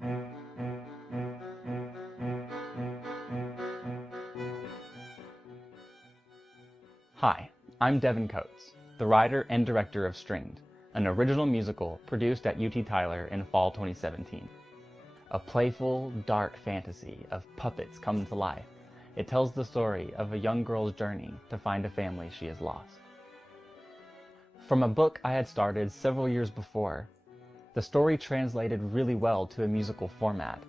Hi, I'm Devin Coates, the writer and director of Stringed, an original musical produced at UT Tyler in fall 2017. A playful, dark fantasy of puppets come to life. It tells the story of a young girl's journey to find a family she has lost. From a book I had started several years before, the story translated really well to a musical format,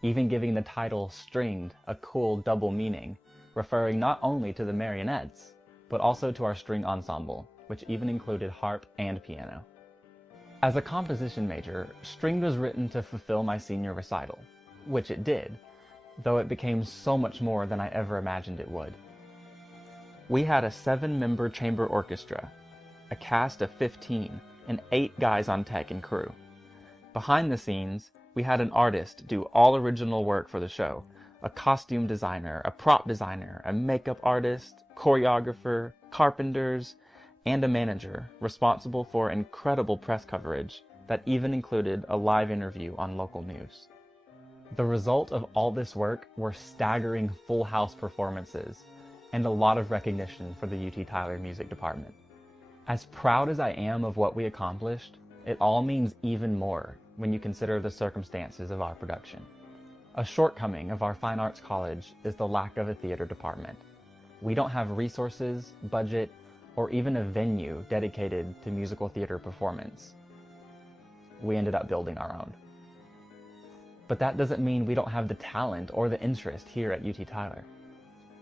even giving the title Stringed a cool double meaning, referring not only to the marionettes, but also to our string ensemble, which even included harp and piano. As a composition major, Stringed was written to fulfill my senior recital, which it did, though it became so much more than I ever imagined it would. We had a 7-member chamber orchestra, a cast of 15, and 8 guys on tech and crew. Behind the scenes, we had an artist do all original work for the show, a costume designer, a prop designer, a makeup artist, choreographer, carpenters, and a manager responsible for incredible press coverage that even included a live interview on local news. The result of all this work were staggering full house performances and a lot of recognition for the UT Tyler Music Department. As proud as I am of what we accomplished, it all means even more when you consider the circumstances of our production. A shortcoming of our fine arts college is the lack of a theater department. We don't have resources, budget, or even a venue dedicated to musical theater performance. We ended up building our own. But that doesn't mean we don't have the talent or the interest here at UT Tyler.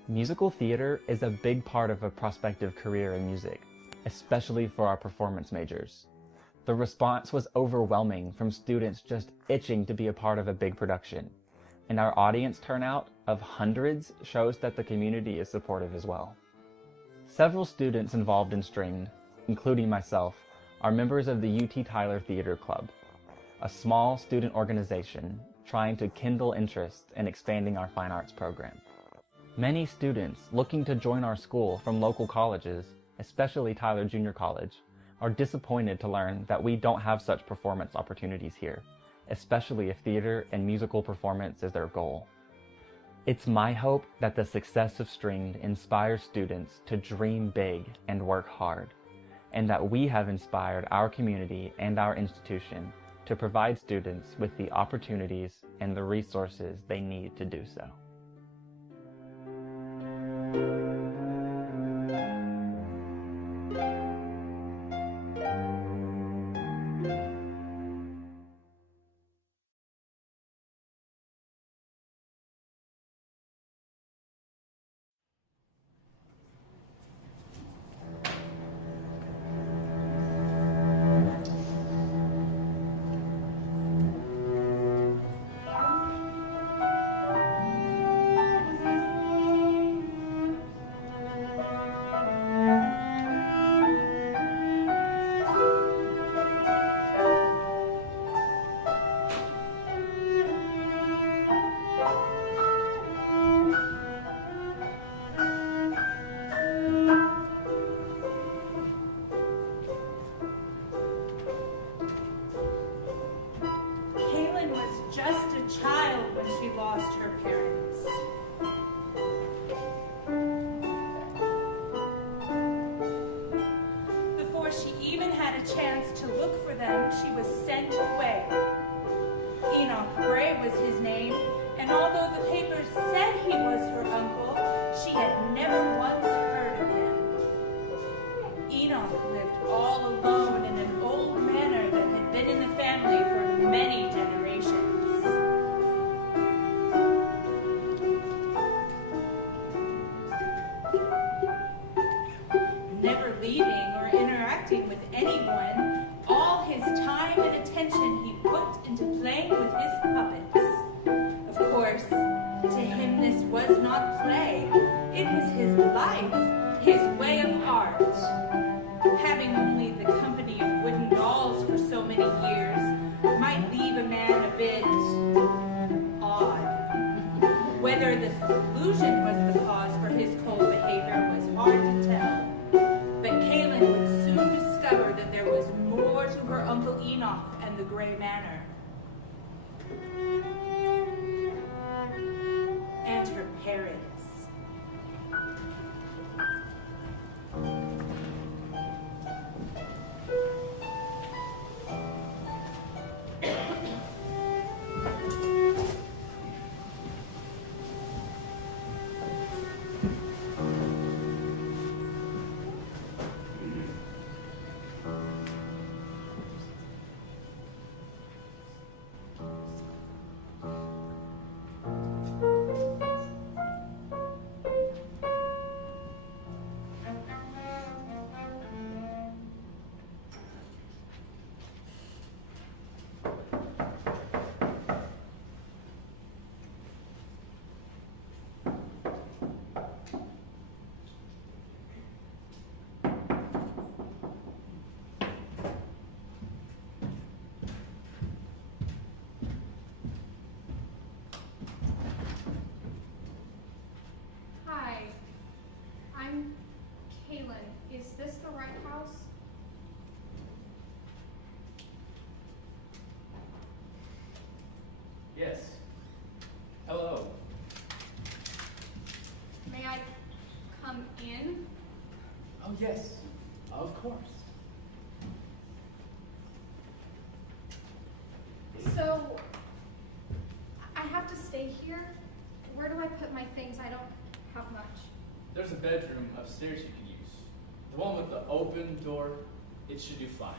Musical theater is a big part of a prospective career in music, especially for our performance majors. The response was overwhelming from students just itching to be a part of a big production. And our audience turnout of hundreds shows that the community is supportive as well. Several students involved in Stringed, including myself, are members of the UT Tyler Theater Club, a small student organization trying to kindle interest in expanding our fine arts program. Many students looking to join our school from local colleges, especially Tyler Junior College, are disappointed to learn that we don't have such performance opportunities here, especially if theater and musical performance is their goal. It's my hope that the success of Stringed inspires students to dream big and work hard, and that we have inspired our community and our institution to provide students with the opportunities and the resources they need to do so. Just a child when she lost her parents. Before she even had a chance to look for them, she was sent away. Enoch Gray was his name, and although the papers said he was her uncle, she had never once heard of him. Enoch lived all alone in an old manor that had been in the family for many generations. Never leaving or interacting with anyone, all his time and attention he put into playing with his puppets. Of course, to him this was not play. It was his life, his way of art. Having only the company of wooden dolls for so many years might leave a man a bit odd. Whether the seclusion was the cause for his cold behavior was hard to tell. But Kaylin would soon discover that there was more to her Uncle Enoch and the Gray Manor. yes, of course. So, I have to stay here? Where do I put my things? I don't have much. There's a bedroom upstairs you can use. The one with the open door, it should do fine.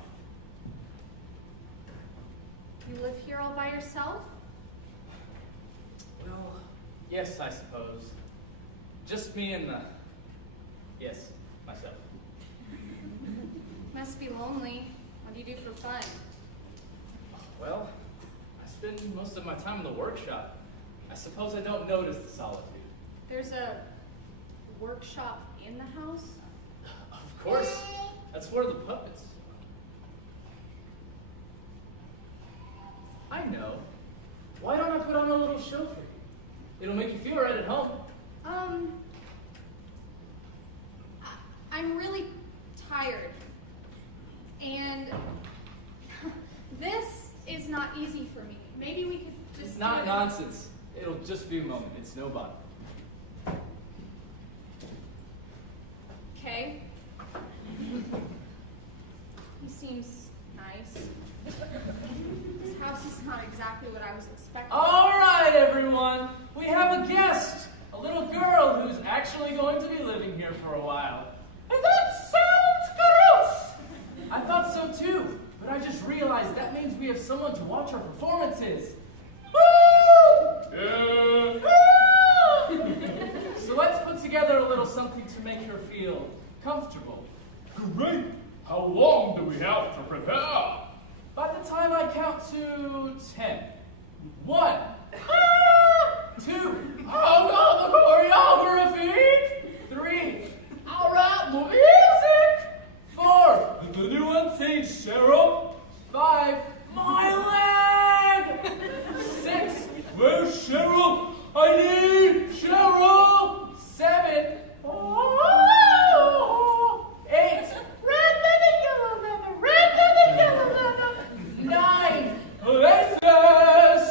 You live here all by yourself? Well, yes, I suppose. Just me and yes, myself. Must be lonely. What do you do for fun? Well, I spend most of my time in the workshop. I suppose I don't notice the solitude. There's a workshop in the house? Of course, that's where the puppets. I know. Why don't I put on a little show for you? It'll make you feel right at home. I'm really tired. And this is not easy for me. Maybe we could just It's not do it. nonsense. It'll just be a moment. It's no bother. Okay. He seems nice. This house is not exactly what I was expecting. All right, everyone. We have a guest. A little girl who's actually going to be living here for a while. And that sounds gross! I thought so too, but I just realized that means we have someone to watch our performances. Woo! So let's put together a little something to make her feel comfortable. Great! How long do we have to prepare? By the time I count to 10. 1, 2, oh no, the choreography! 3, all right, the music! 4, The new on stage, Cheryl. 5, my leg! 6, Where's Cheryl? I need Cheryl! 7, 8, red leather, yellow leather, red leather, yellow leather, 9, laces!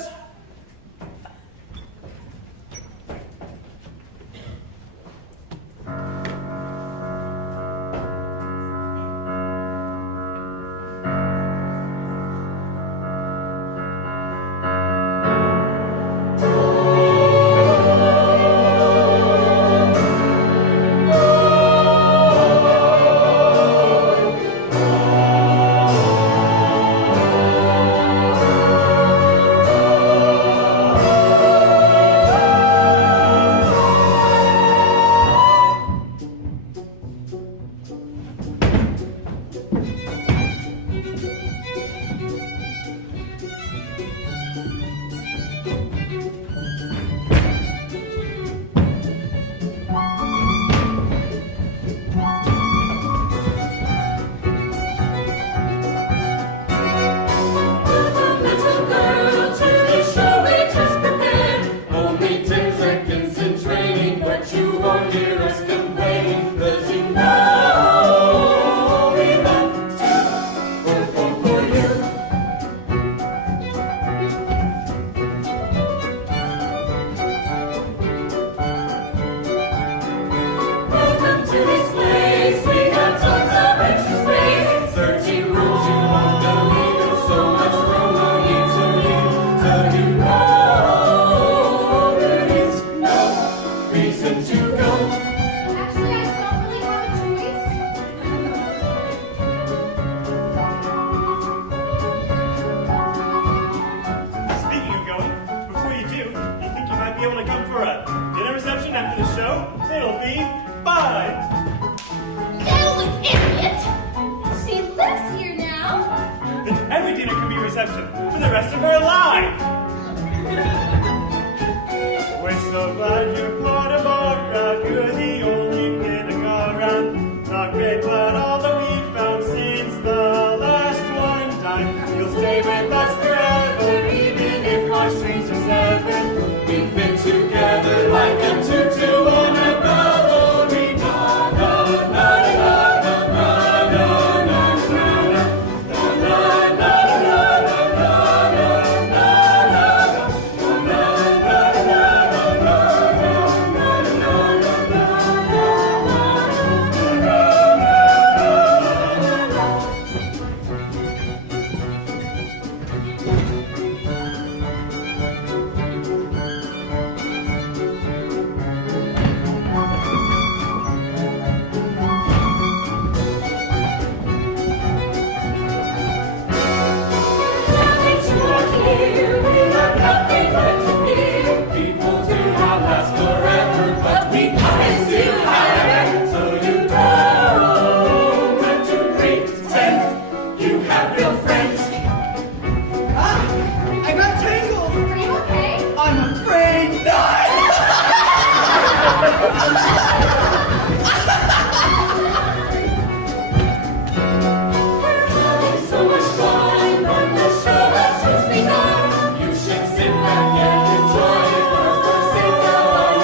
So much fun, but the show has just begun. You should sit back and enjoy it for the sake of our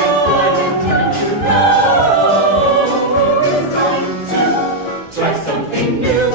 enjoyment. You know it's time to try something new.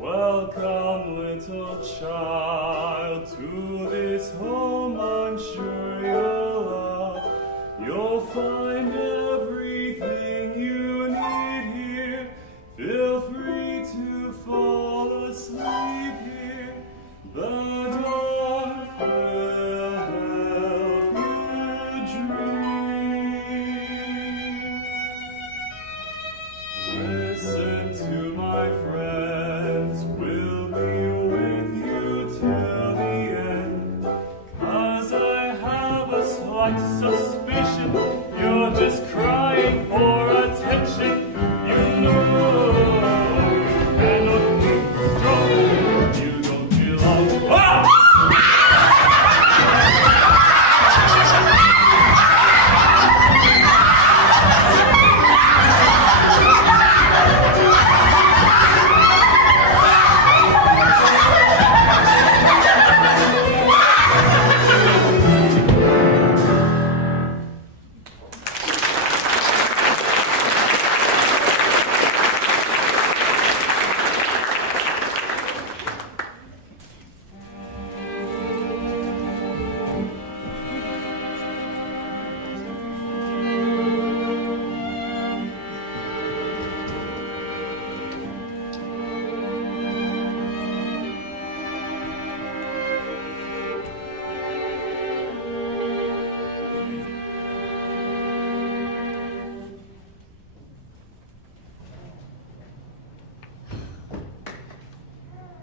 Welcome, little child, to this home I'm sure you'll love. You'll find everything you need here. Feel free to fall asleep here. The dark will help you dream. Listen to my friends, we'll be with you till the end. 'Cause I have a slight suspicion you're just crying for attention. You know you cannot be strong. You don't belong. Ah!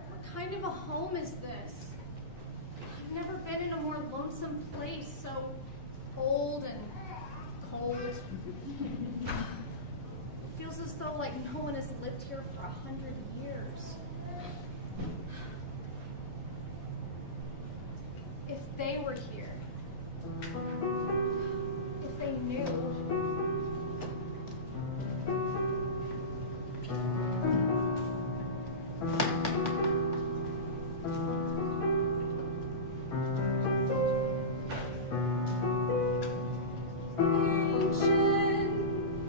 What kind of a home is this? I've never been in a more lonesome place, so old and cold. It feels as though like no one has lived here for 100 years. If they were here, if they knew. Ancient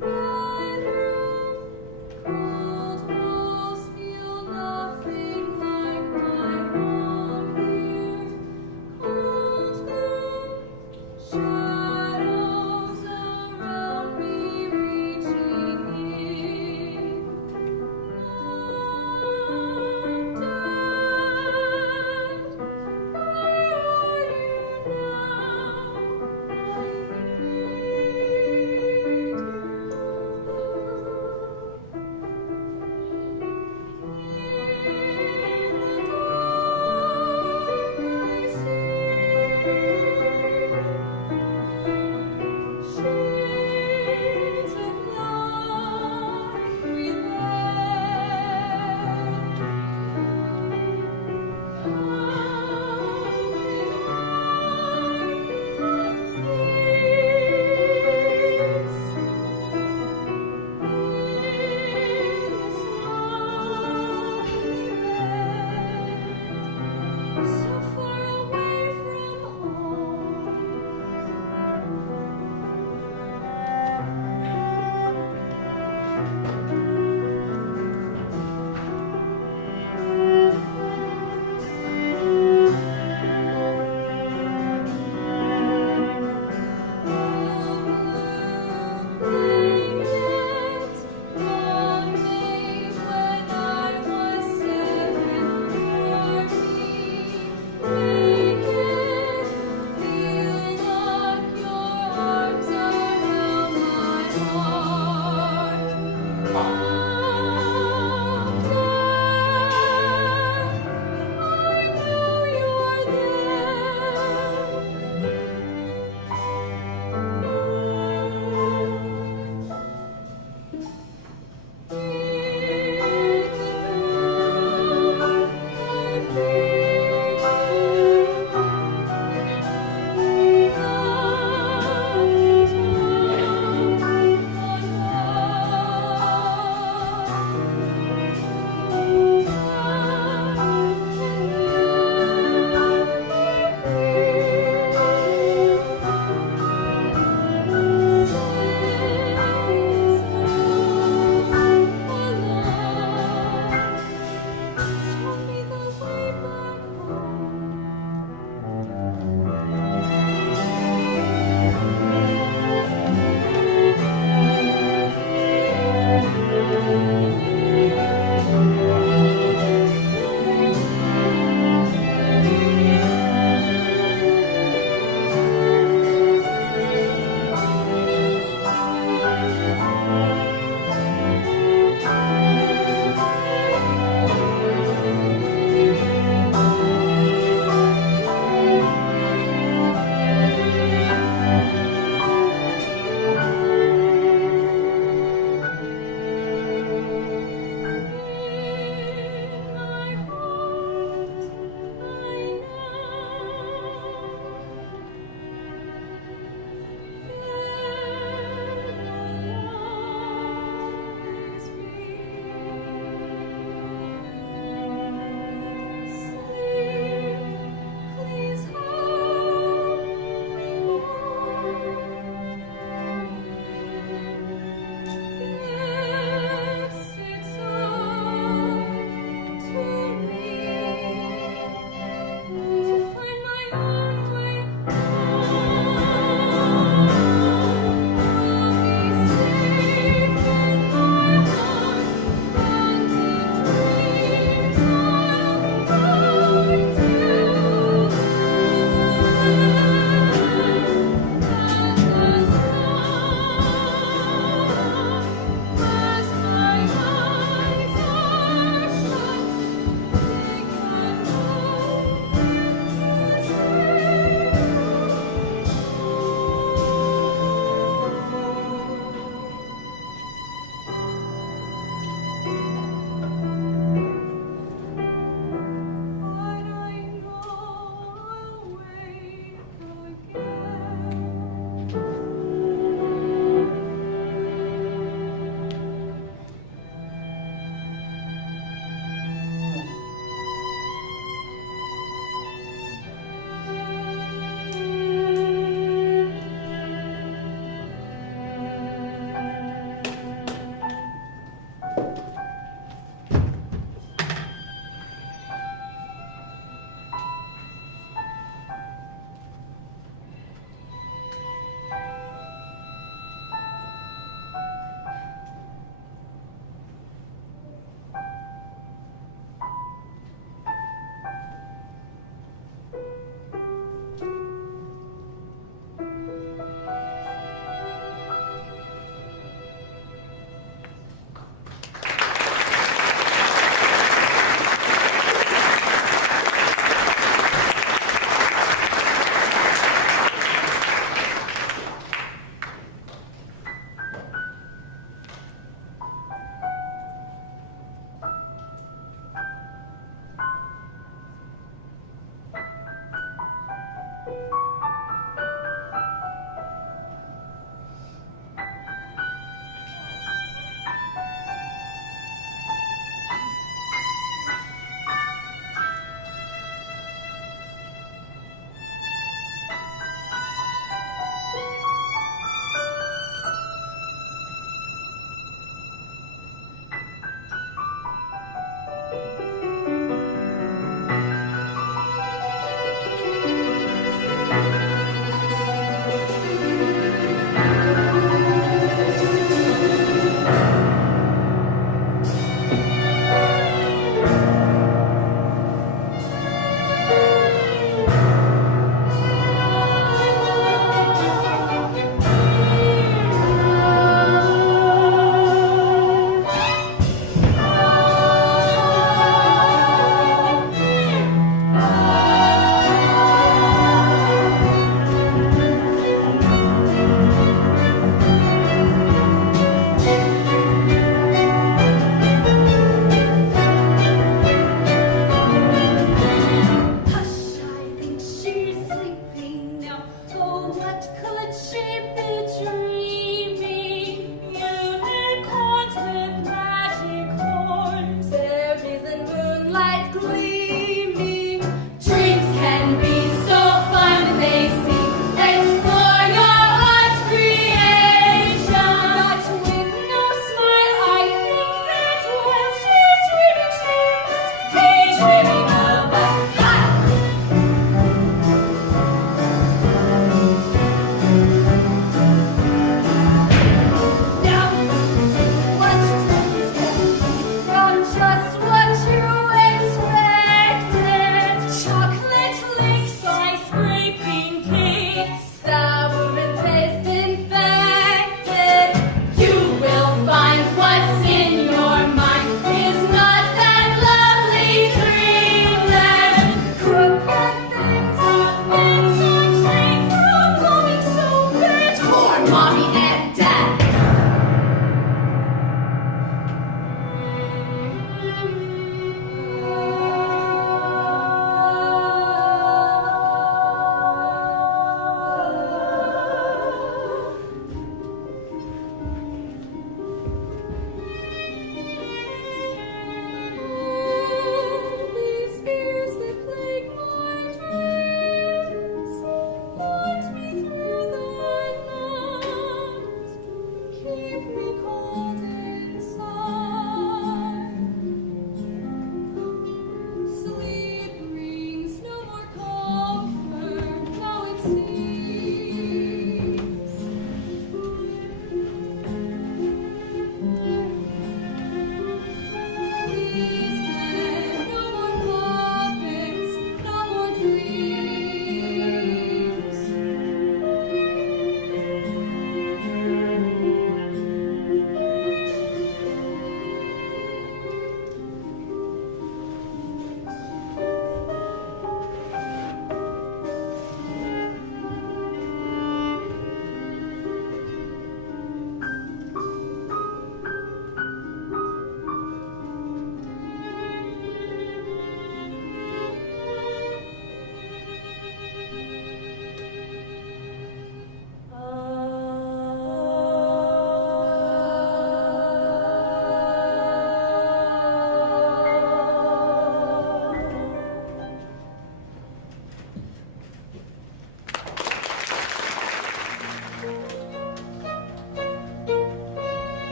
bedroom, cold walls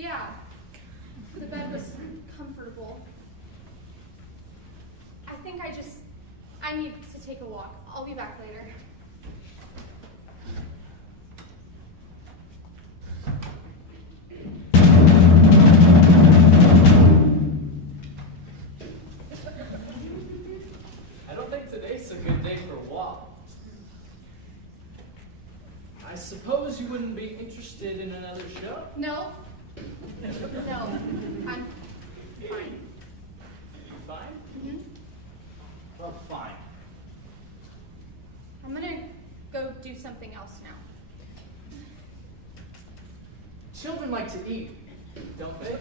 Yeah, the bed was comfortable. I think I need to take a walk. I'll be back later. I don't think today's a good day for a walk. I suppose you wouldn't be interested in another show? No. No. I'm fine. You fine? Mm-hmm. Well, fine. I'm gonna go do something else now. Children like to eat, don't they?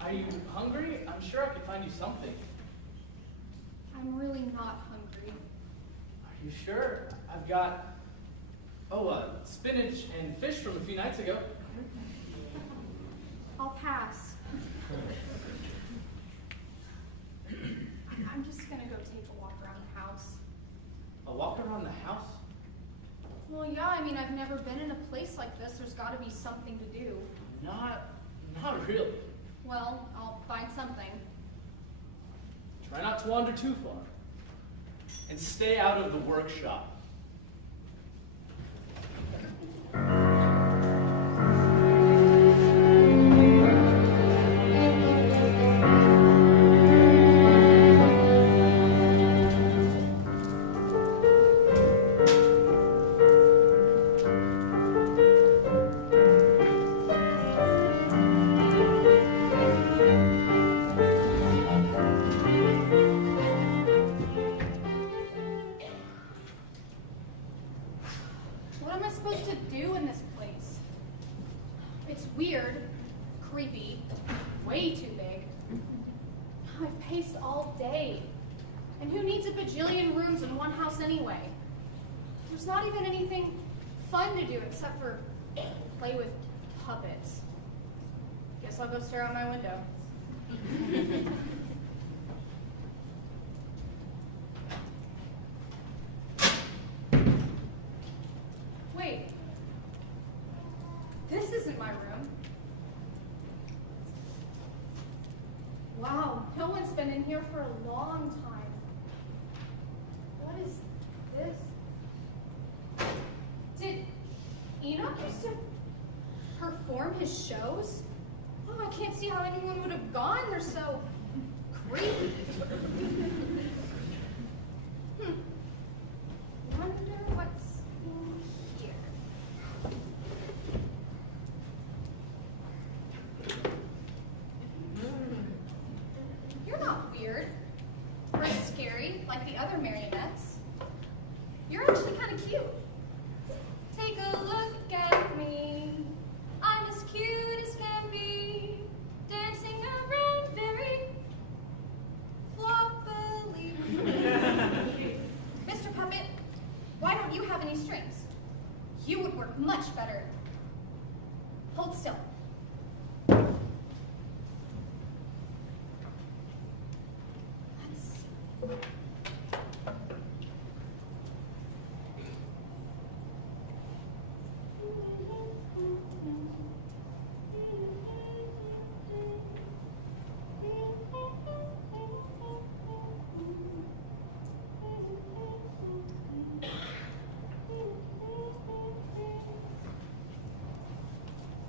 Are you hungry? I'm sure I can find you something. I'm really not hungry. Are you sure? I've got, spinach and fish from a few nights ago. I'll pass. I'm just gonna go take a walk around the house. A walk around the house? Well, yeah, I mean, I've never been in a place like this. There's gotta be something to do. Not really. Well, I'll find something. Try not to wander too far. And stay out of the workshop. What am I supposed to do in this place? It's weird, creepy, way too big. I've paced all day. And who needs a bajillion rooms in one house anyway? There's not even anything fun to do except for play with puppets. Guess I'll go stare out my window. Wait. This isn't my room. Wow, no one's been in here for a long time. What is this? Did Enoch used to perform his shows? Oh, I can't see how anyone would have gone. They're so creepy. Wonder what's in here. You're not weird or scary like the other marionettes. You're actually kind of cute. Take a look at me. I'm as cute as can be, dancing around very floppily. Mr. Puppet, why don't you have any strings? You would work much better. Hold still. Let's...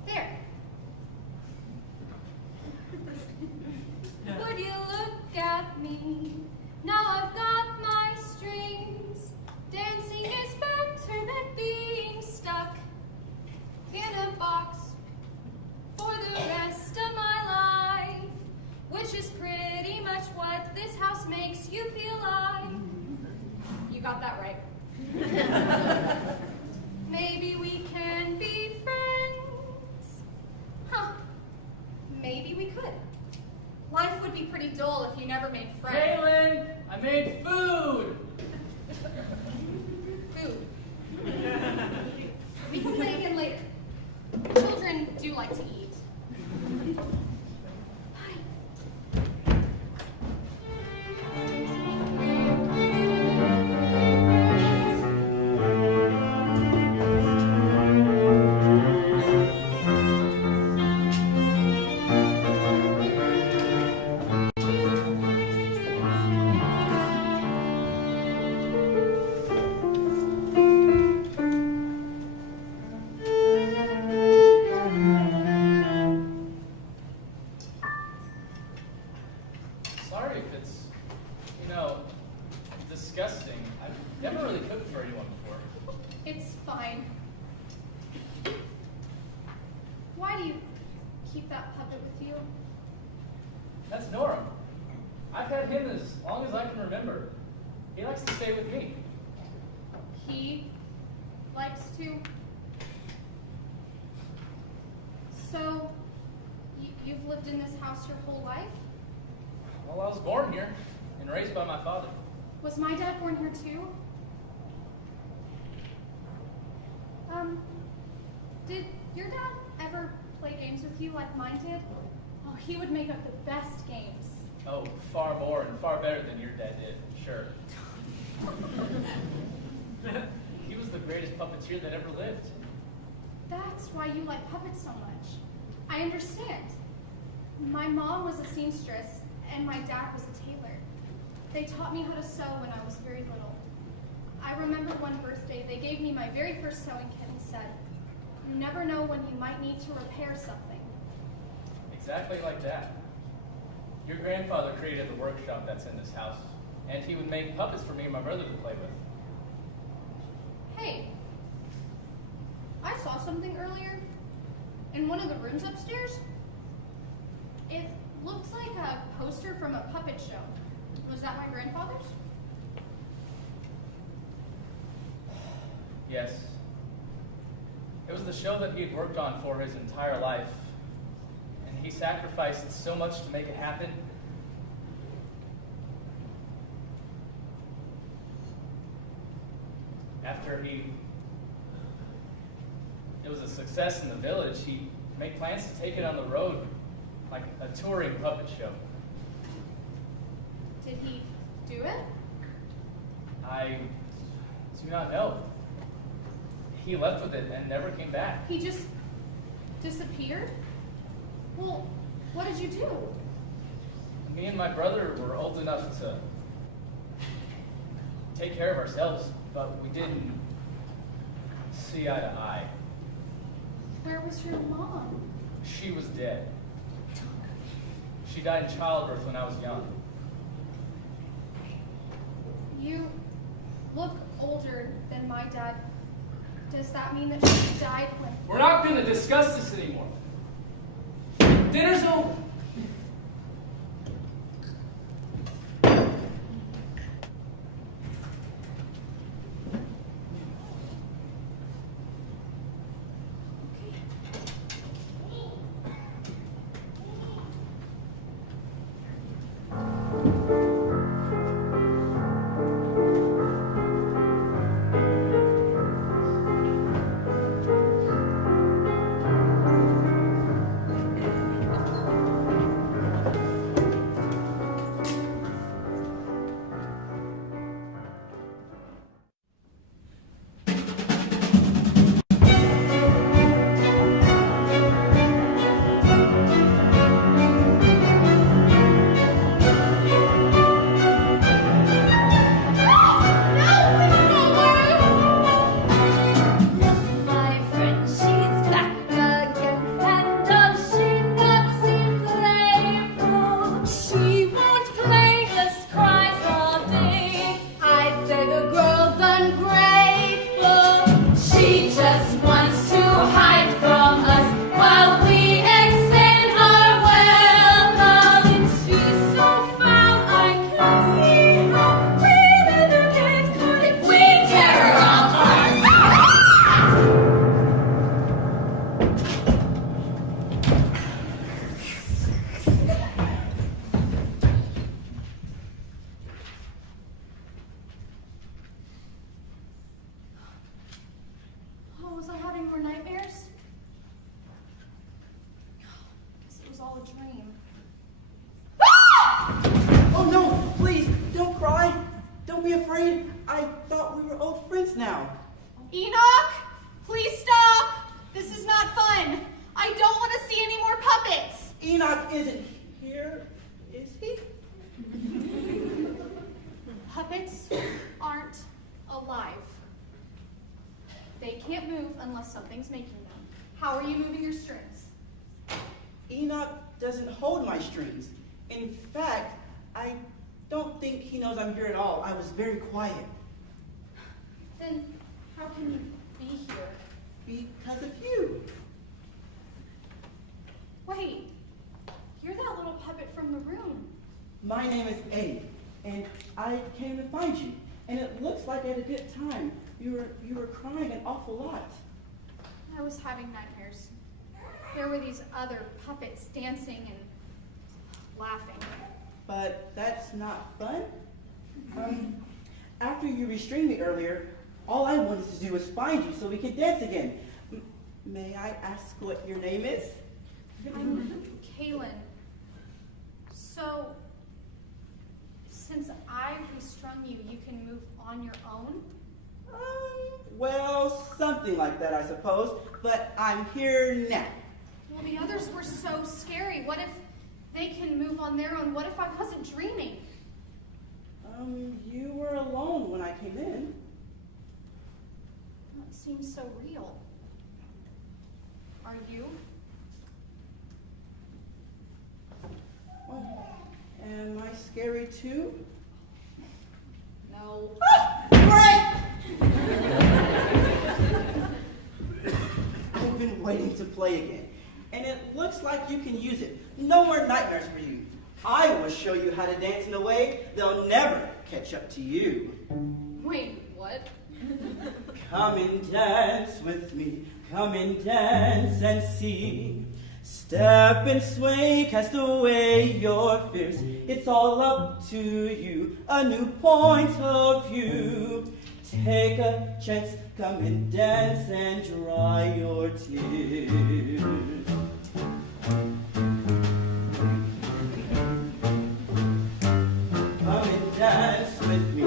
There. Would you look at me? Now I've got my strings. Dancing is better than being stuck in a box for the rest of my life, which is pretty much what this house makes you feel like. You got that right. Maybe we can be friends. Huh. Maybe we could. Life would be pretty dull if you never made friends. Kaylin, I made food! Food. We can play again later. Children do like to eat. Bye. Why do you keep that puppet with you? That's Nora. I've had him as long as I can remember. He likes to stay with me. He likes to. So, you've lived in this house your whole life? Well, I was born here and raised by my father. Was my dad born here too? Did your dad ever play games with you like mine did? Oh, he would make up the best games. Oh, far more and far better than your dad did, sure. He was the greatest puppeteer that ever lived. That's why you like puppets so much. I understand. My mom was a seamstress, and my dad was a tailor. They taught me how to sew when I was very little. I remember one birthday, they gave me my very first sewing kit and said, "You never know when you might need to repair something." Exactly like that. Your grandfather created the workshop that's in this house, and he would make puppets for me and my brother to play with. Hey, I saw something earlier in one of the rooms upstairs. It looks like a poster from a puppet show. Was that my grandfather's? Yes. It was the show that he had worked on for his entire life, and he sacrificed so much to make it happen. After it was a success in the village, he made plans to take it on the road, like a touring puppet show. Did he do it? I do not know. He left with it and never came back. He just disappeared? Well, what did you do? Me and my brother were old enough to take care of ourselves, but we didn't see eye to eye. Where was your mom? She was dead. She died in childbirth when I was young. You look older than my dad. Does that mean that she died when... We're not going to discuss this anymore. Dinner's over. Was I having more nightmares? Guess it was all a dream. Oh no, please, don't cry. Don't be afraid. I thought we were old friends now. Enoch, please stop. This is not fun. I don't want to see any more puppets. Enoch isn't here, is he? Puppets aren't alive. They can't move unless something's making them. How are you moving your strings? Enoch doesn't hold my strings. In fact, I don't think he knows I'm here at all. I was very quiet. Then how can you be here? Because of you. Wait, you're that little puppet from the room. My name is Eddie, and I came to find you. And it looks like I had a good time. You were crying an awful lot. I was having nightmares. There were these other puppets dancing and laughing. But that's not fun. After you restrained me earlier, all I wanted to do was find you so we could dance again. May I ask what your name is? I'm Kaylin. So, since I restrung you, you can move on your own? Well, something like that, I suppose. But I'm here now. Well, the others were so scary. What if they can move on their own? What if I wasn't dreaming? You were alone when I came in. That seems so real. Are you? Oh, am I scary too? No. Right! I've been waiting to play again, and it looks like you can use it. No more nightmares for you. I will show you how to dance in a way they'll never catch up to you. Wait, what? Come and dance with me. Come and dance and see. Step and sway, cast away your fears. It's all up to you, a new point of view. Take a chance, come and dance and dry your tears. Come and dance with me,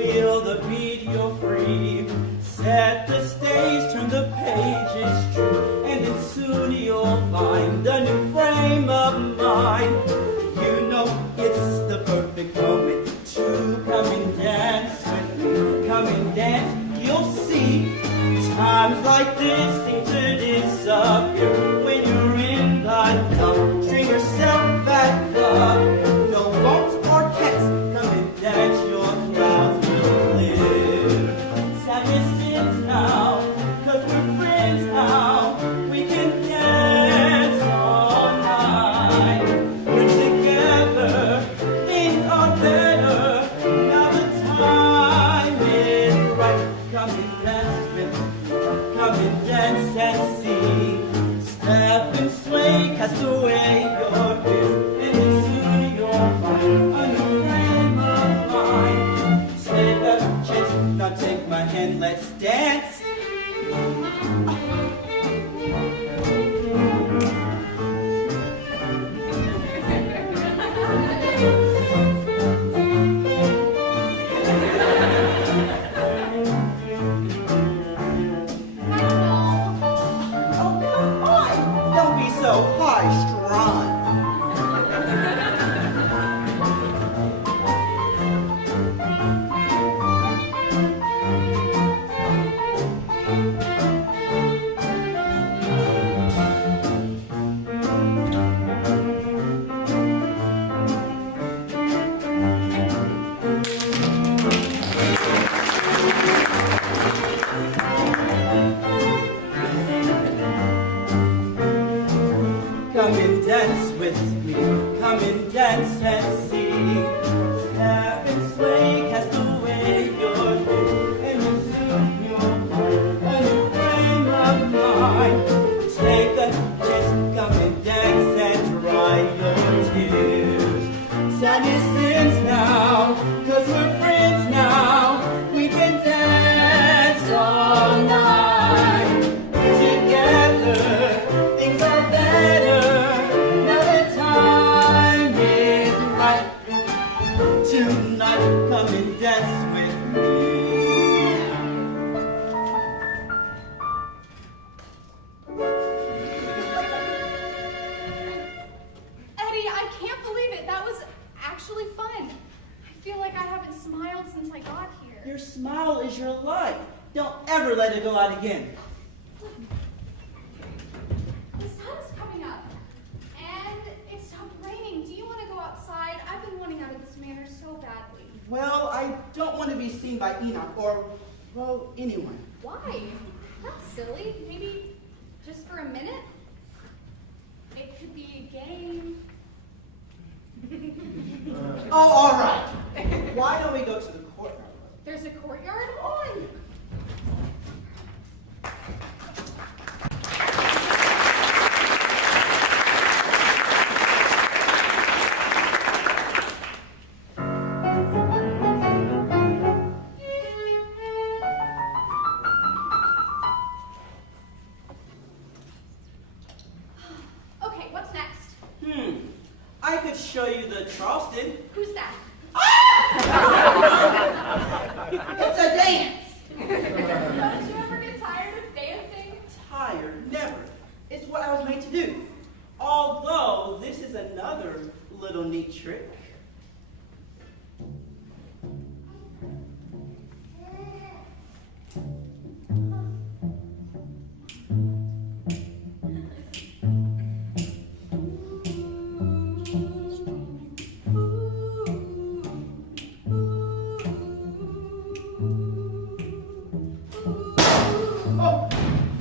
feel the beat, you're free. Set the stage, turn the pages true, and then soon you'll find a new frame of mind. You know it's the perfect moment to come and dance with me. Come and dance, you'll see. Times like this seem to disappear when you're in the dark. String yourself back up. No won't or can't. Come and dance, your clouds will clear. Sadness ends now, 'cause we're friends now. We can dance all night. We're together, things are better. Now the time is right. Come and dance with me. Come and dance and see. Step and sway, cast away your fears, and then soon you'll find a new frame of mind. Take a chance, now take my hand, let's dance. I know. Oh, come on! Don't be so high-strung. Come and dance with me. Come and dance and see. Step and sway, cast away your fears, and then soon you'll find a new frame of mind. Take a chance, come and dance and dry your tears. Sadness ends now, 'cause we're friends now. We can dance all night together. Things are better. Now the time is right. Tonight, come and dance with me. Eddie, I can't believe it. That was actually fun. I feel like I haven't smiled since I got here. Your smile is your life. Don't ever let it go out again. The sun's coming up, and it stopped raining. Do you want to go outside? I've been wanting out of this manor so badly. Well, I don't want to be seen by Enoch or, well, anyone. Why? That's silly. Maybe just for a minute? It could be game. Oh, all right. Why don't we go to the courtyard? There's a courtyard on. Okay, what's next? I could show you the Charleston. Who's that? It's a dance. Don't you ever get tired of dancing? Tired? Never. It's what I was made to do. Although, this is another little neat trick. Oh,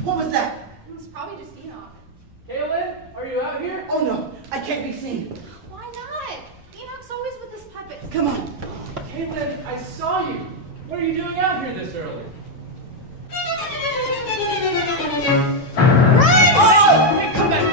what was that? It was probably just Enoch. Kaylin, are you out here? Oh no, I can't be seen. Why not? Enoch's always with his puppets. Come on. Caitlin, I saw you. What are you doing out here this early? Oh! Hey, come back.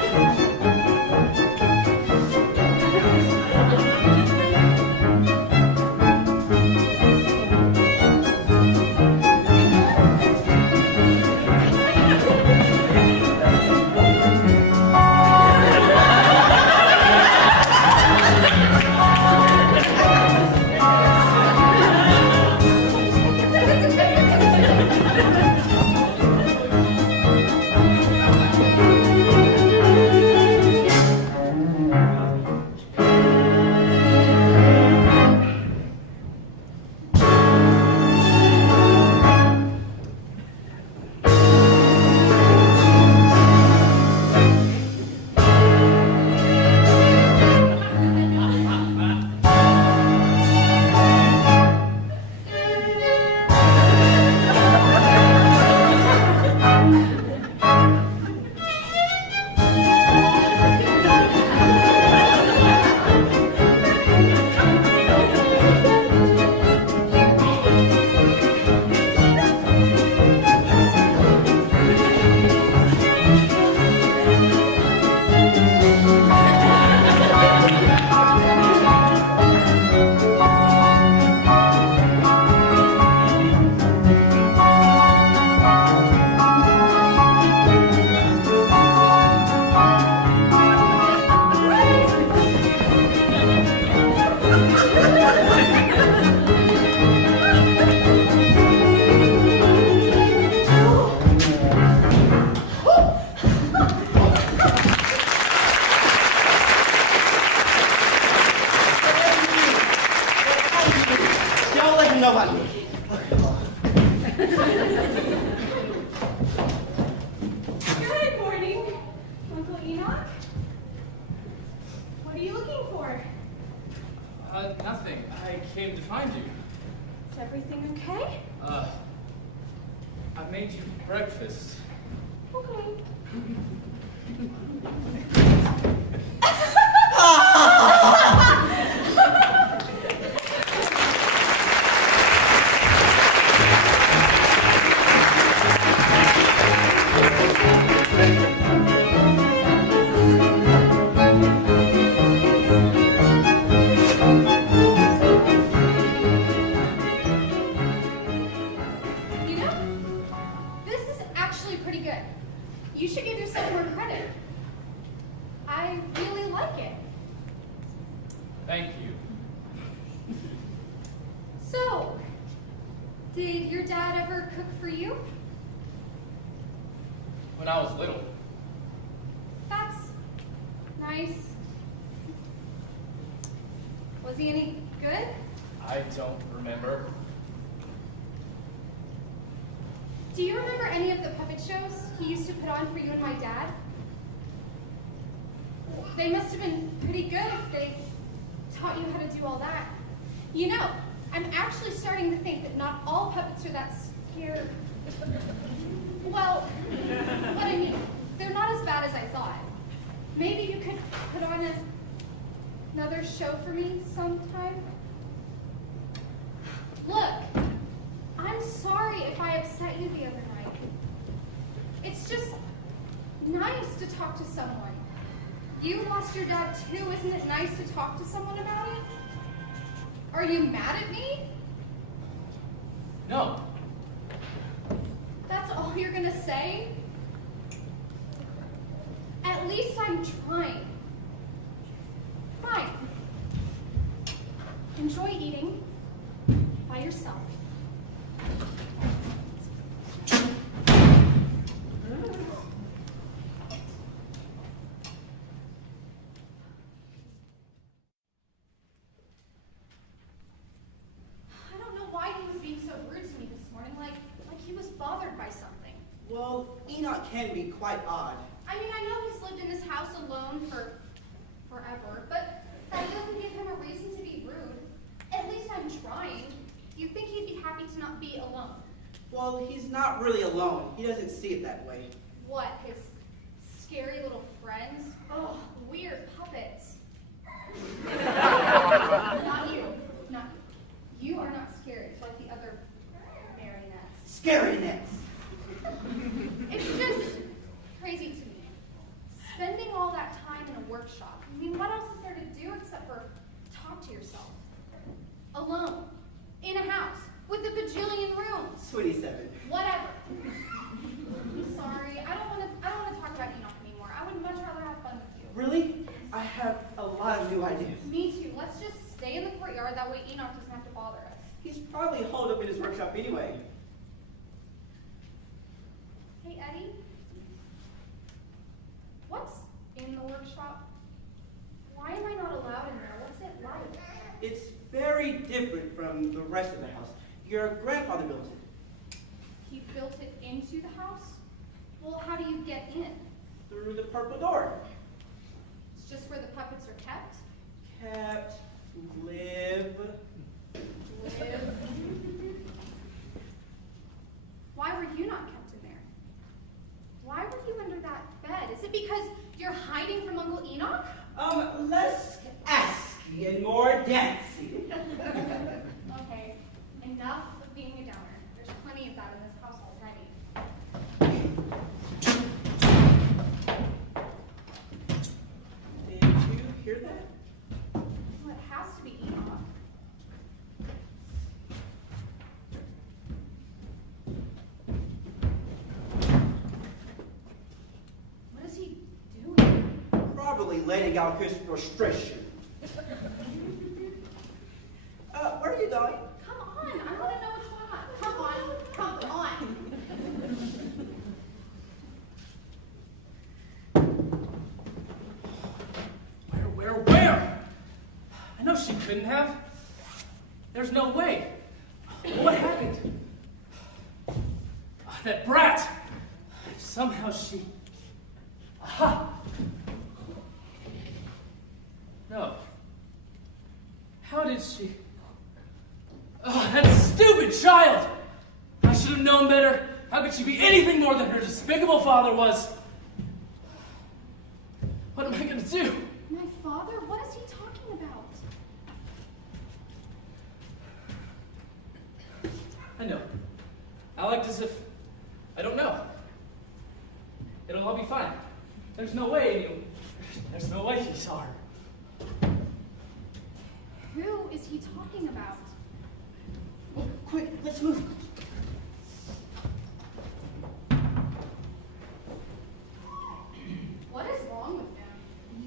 Don't let him know about me. Good morning, Uncle Enoch. What are you looking for? Nothing. I came to find you. Is everything okay? I made you breakfast. Okay. You know, this is actually pretty good. You should give yourself more credit. I really like it. Thank you. So, did your dad ever cook for you? When I was little. That's nice. Was he any good? I don't remember. Do you remember any of the puppet shows he used to put on for you and my dad? They must have been pretty good if they taught you how to do all that. You know, I'm actually starting to think that not all puppets are that scared. Well, what I mean, they're not as bad as I thought. Maybe you could gonna put on another show for me sometime? Look, I'm sorry if I upset you the other night. It's just nice to talk to someone. You lost your dad too. Isn't it nice to talk to someone about it? Are you mad at me? No. That's all you're gonna say? At least I'm trying. Fine. Enjoy eating by yourself. I don't know why he was being so rude to me this morning, like he was bothered by something. Well, Enoch can be quite odd. I mean, I know he's lived in this house alone for forever, but that doesn't give him a reason to be rude. At least I'm trying. You'd think he'd be happy to not be alone. Well, he's not really alone. He doesn't see it that way. What, his scary little friends? Oh, weird puppets. Not you. Not you. You are not scary. It's like the other marionettes. Scary nets. It's just crazy to me. Spending all that time in a workshop. I mean, what else is there to do except for talk to yourself? Alone. In a house. With a bajillion rooms. 27. Whatever. I'm sorry. I don't want to talk about Enoch anymore. I would much rather have fun with you. Really? I have a lot of new ideas. Me too. Let's just stay in the courtyard. That way Enoch doesn't have to bother us. He's probably holed up in his workshop anyway. Hey, Eddie. What's in the workshop? Why am I not allowed in there? What's it like? It's very different from the rest of the house. Your grandfather built it. He built it into the house? Well, how do you get in? Through the purple door. It's just where the puppets are kept? Kept, live. Why were you not kept in there? Why were you under that bed? Is it because you're hiding from Uncle Enoch? Less ASCII and more dancing. Okay, enough of being a downer. There's plenty of that in this house already. Did you hear that? Well, it has to be Enoch. What is he doing? Probably letting out his frustration. Where are you going? Come on, I want to know what's going on. Come on, come on. Where? I know she couldn't have. There's no way. What happened? Oh, that brat! Somehow she... Aha! No. How did she... Oh, that stupid child! I should have known better. How could she be anything more than her despicable father was? What am I going to do? My father? What is he talking about? I know. I'll act as if I don't know. It'll all be fine. There's no way he saw her. Who is he talking about? Oh, quick, let's move. What is wrong with him?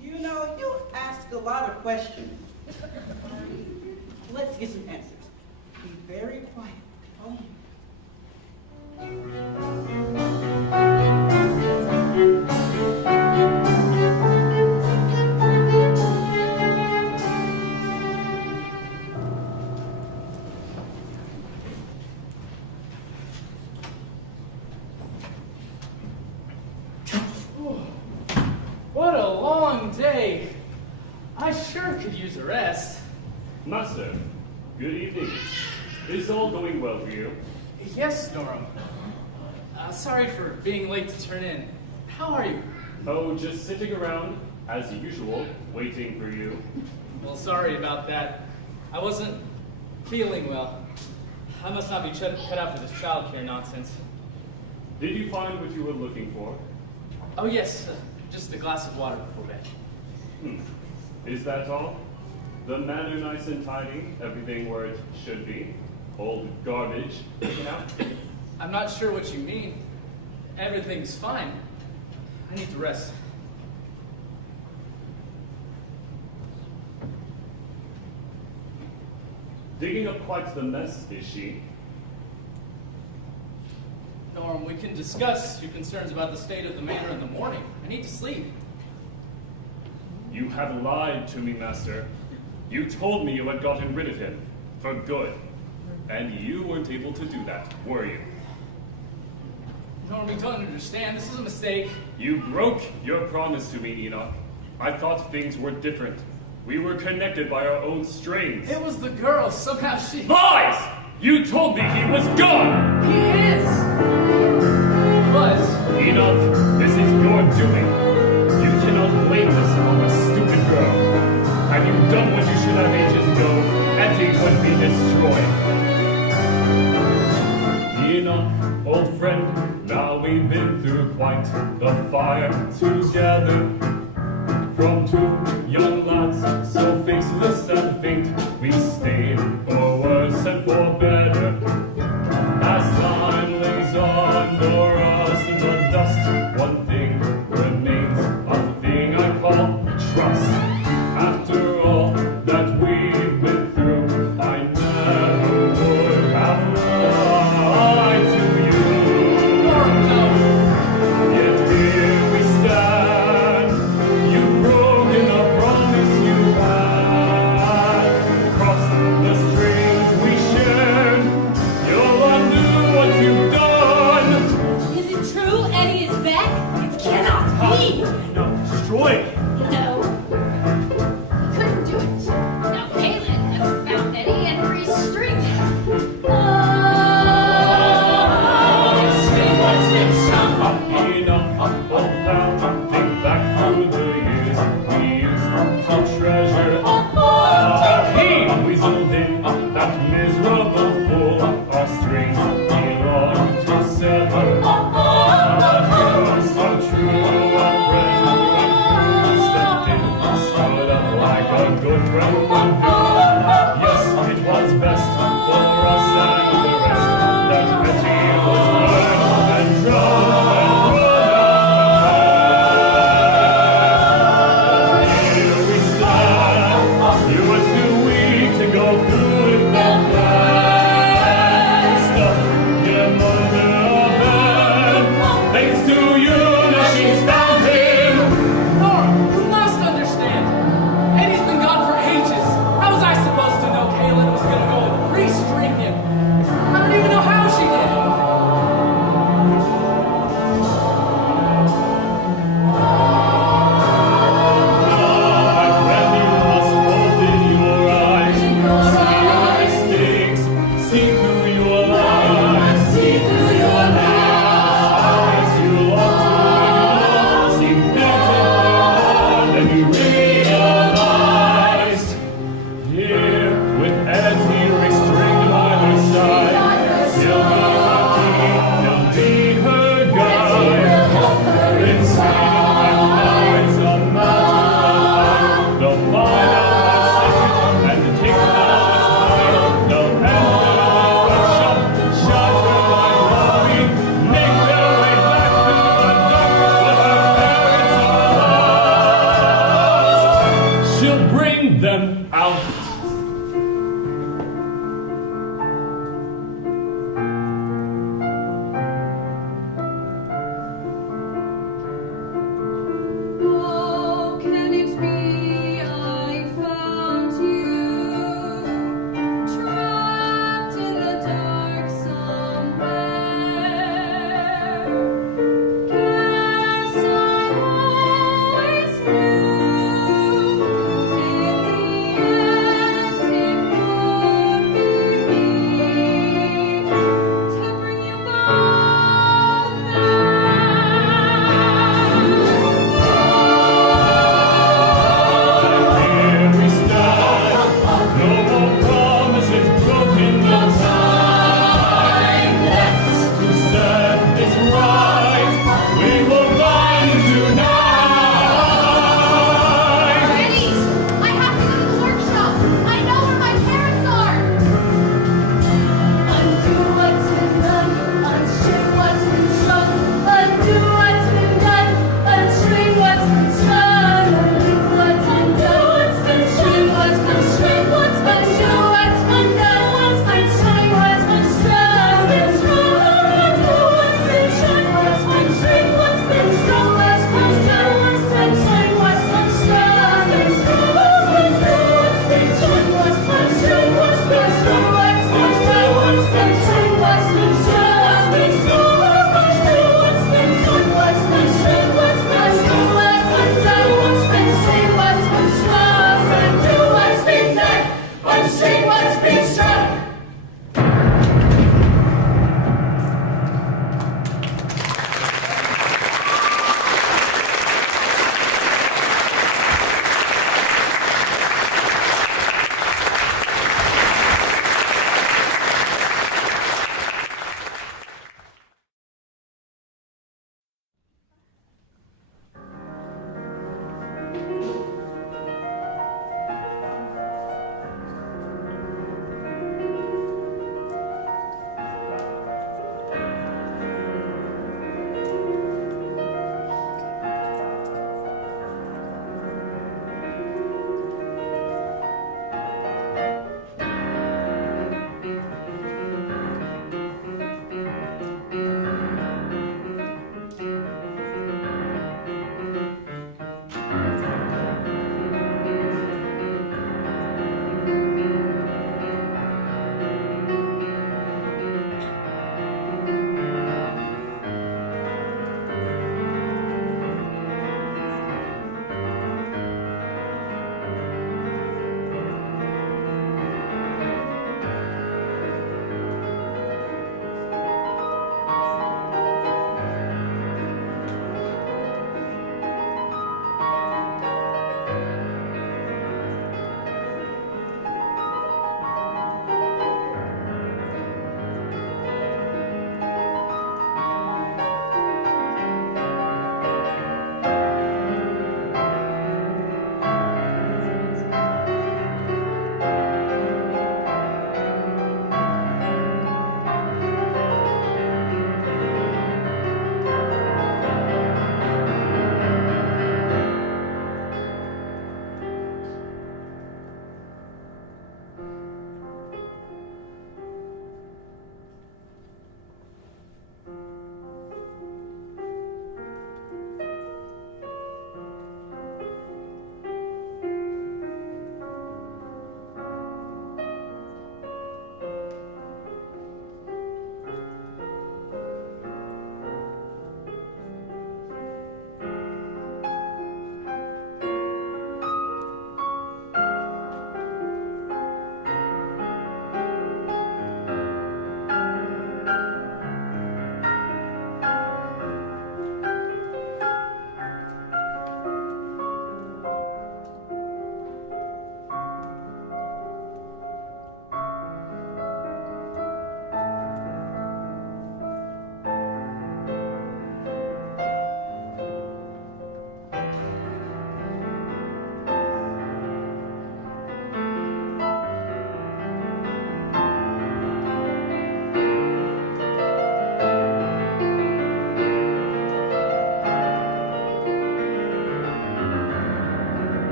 You know, you ask a lot of questions. Let's get some answers. Be very quiet. Oh. What a long day. I sure could use a rest. Master, good evening. Is all going well for you? Yes, Norm. Sorry for being late to turn in. How are you? Oh, just sitting around, as usual, waiting for you. Well, sorry about that. I wasn't feeling well. I must not be cut out for this childcare nonsense. Did you find what you were looking for? Oh yes, just a glass of water before bed. Is that all? The manor nice and tidy, everything where it should be. Old garbage taken out. I'm not sure what you mean. Everything's fine. I need to rest. Digging up quite the mess, is she? Norm, we can discuss your concerns about the state of the manor in the morning. I need to sleep. You have lied to me, Master. You told me you had gotten rid of him, for good. And you weren't able to do that, were you? Norm, you don't understand. This is a mistake. You broke your promise to me, Enoch. I thought things were different. We were connected by our own strings. It was the girl. Somehow she... Lies! You told me he was gone! He is! But... Enoch, this is your doing. You cannot blame this on a stupid girl. Had you done what you should have ages ago, Etty would be destroyed. Enoch, old friend, now we've been through quite the fire together. From two young lads, so faceless and faint, we stayed for worse and for better. As time lays under us in the dust, one thing remains, a thing I call trust. After all that we've been through, I never would have lied to you. Yet here we stand. You've broken a promise you had. Crossed the strings we shared. You'll undo what you've done. Is it true Eddie is back? It cannot be! No, destroy it. No.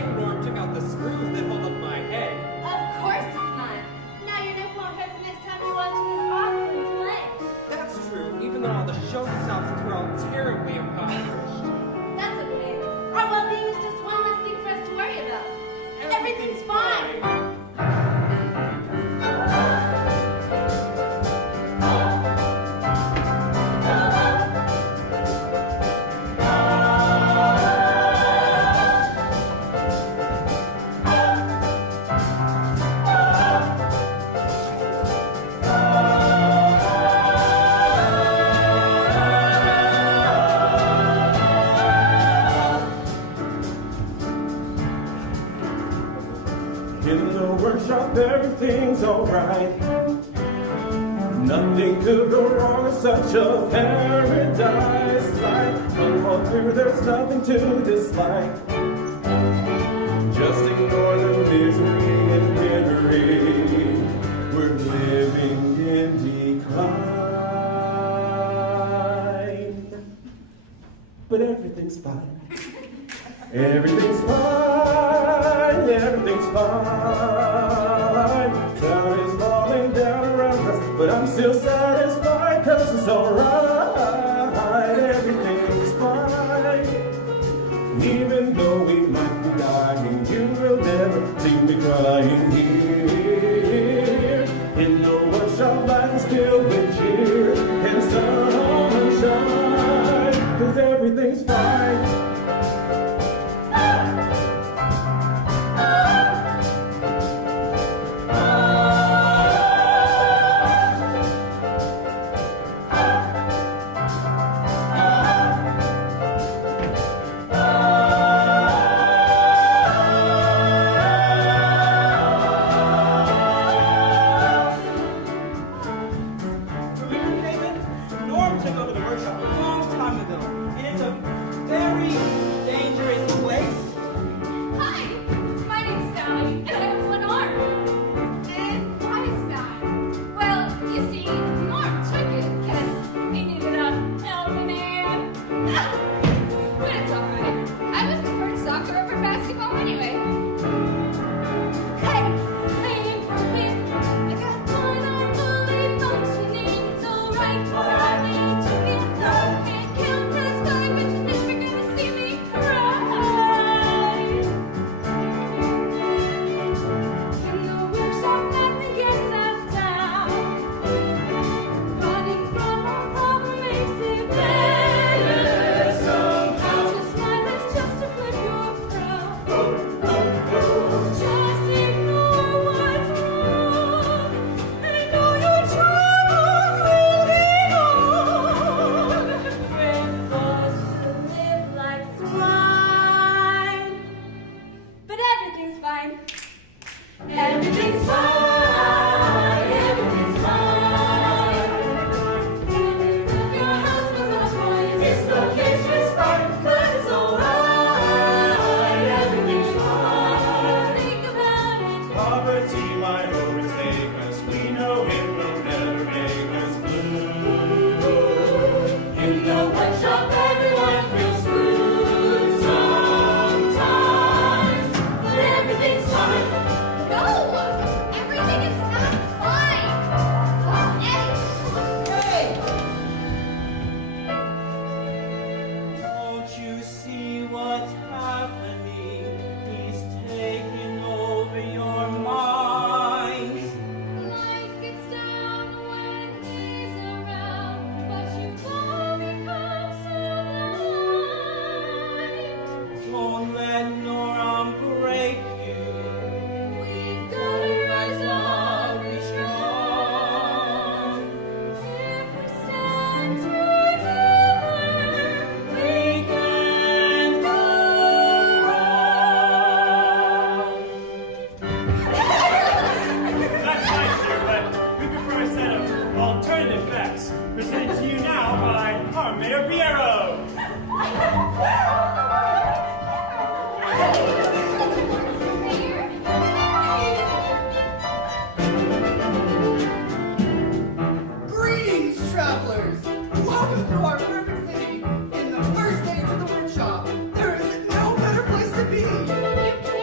think Norm took out the screws that hold up my head. Of course it's not. Now your neck won't hurt the next time you're watching an awesome play. That's true, even though all the show stops were all terribly impoverished. That's okay. Our well-being is just one less thing for us to worry about. Everything's fine. In the workshop, everything's alright. Nothing could go wrong in such a paradise. Like, come on through, there's nothing to dislike. Just ignore the misery and misery. We're living in decline. But everything's fine. Everything's fine, everything's fine. Town is falling down around us, but I'm still satisfied, 'cause it's alright. Everything's fine. Even though we might be dying, you will never see me crying here. In the workshop, life is filled with cheer and sunshine, 'cause everything's fine. Norm took over the workshop a long time ago, and it's a very dangerous place. Hi, my name's Sally, and I have one arm. And why is that? Well, you see, Norm took it because he needed a helping hand. But it's alright. I was preferred soccer over basketball anyway. Hey, I ain't broken. I got one arm fully functioning. It's alright, but I need to get up and count the sky, but you're never gonna see me cry. In the workshop, nothing gets us down. Running from our problem makes it better somehow. Just smile, it's just to flip your frown. Just ignore what's wrong. I know your troubles will be gone. We're forced to live like swine. But everything's fine. Everything's fine. Everything's fine. If your house was on fire, dislocation's fine. But it's alright. Everything's fine. Think about it. Poverty might overtake us. We know it will never make us blue. In the workshop, everyone feels screwed sometimes. But everything's fine. No! Everything is not fine! Oh, Eddie! Don't you see what's happening? He's taking over your minds. Life gets down when he's around, but you've all become so blind. Don't let Norm break you. We've gotta rise up and strong. If we stand together, We can go wrong. That's nice, sir, but we prefer a set of alternative facts presented to you now by our Mayor Piero. Greetings, travelers! Welcome to our perfect city. In the first stage of the workshop, there is no better place to be. you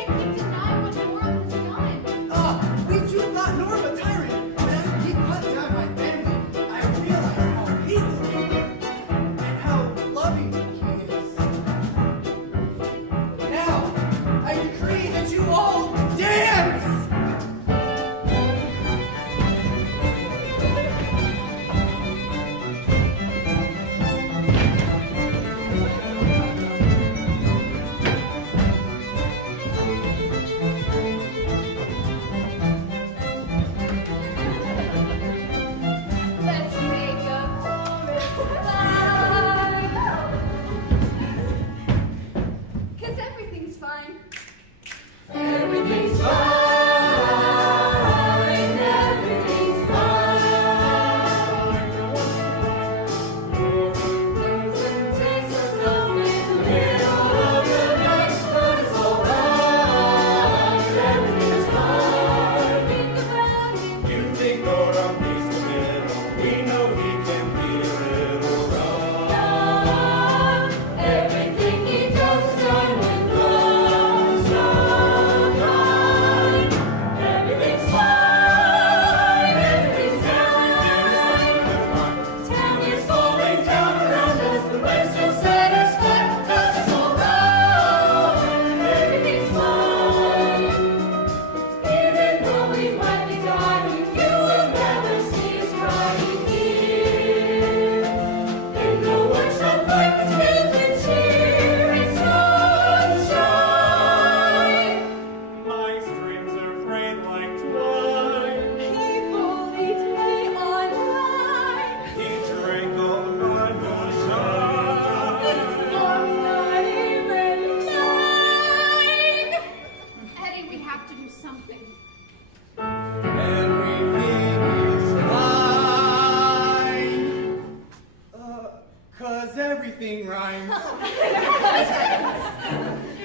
'cause everything rhymes.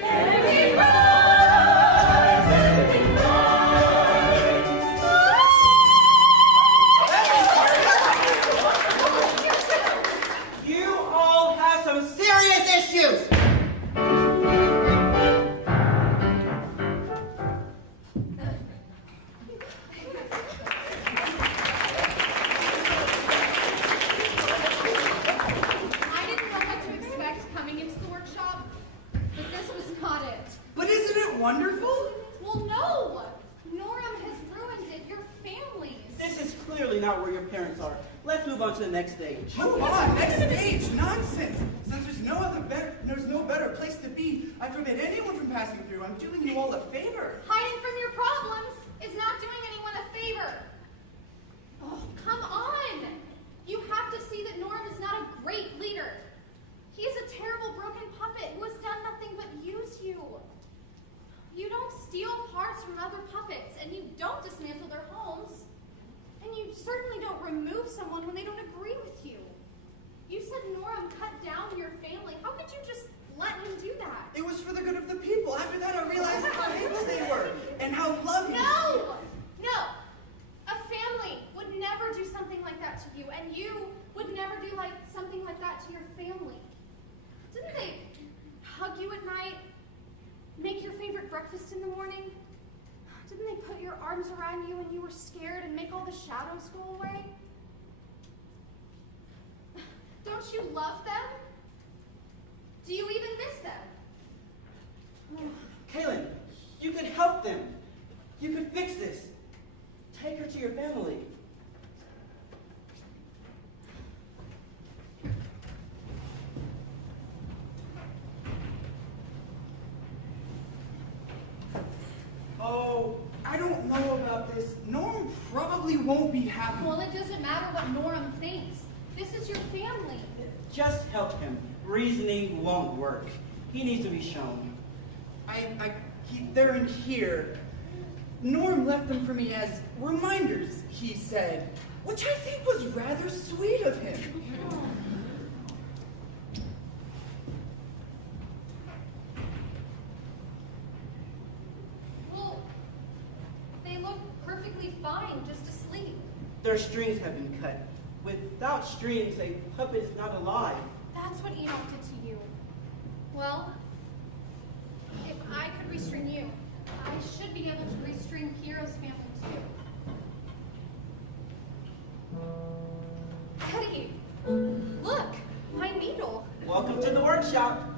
Everything rhymes, everything rhymes. You all have some serious issues. I didn't know what to expect coming into the workshop, but this was not it. But isn't it wonderful? Well, no! Noram has ruined it. Your families. This is clearly not where your parents are. Let's move on to the next stage. Move on, next stage, nonsense. Since there's no better place to be, I forbid anyone from passing through. I'm doing you all a favor. Hiding from your problems is not doing anyone a favor. Oh, come on! You have to see that Noram is not a great leader. He is a terrible broken puppet who has done nothing but use you. You don't steal parts from other puppets, and you don't dismantle their homes. And you certainly don't remove someone when they don't agree with you. You said Noram cut down your family. How could you just let him do that? It was for the good of the people. After that, I realized how able they were and how loving. No! No! A family would never do something like that to you, and you would never do something like that to your family. Didn't they hug you at night? Make your favorite breakfast in the morning? Didn't they put your arms around you when you were scared and make all the shadows go away? Don't you love them? Do you even miss them? Kaylin, you could help them. You could fix this. Take her to your family. Oh, I don't know about this. Norm probably won't be happy. Well, it doesn't matter what Noram thinks. This is your family. Just help him. Reasoning won't work. He needs to be shown. They're in here. Norm left them for me as reminders, he said, which I think was rather sweet of him. Well, they look perfectly fine just asleep. Their strings have been cut. Without strings, a puppet is not alive. That's what Enoch did to you. Well, if I could restring you, I should be able to restring Hero's family too. Hetty, look, my needle. Welcome to the workshop.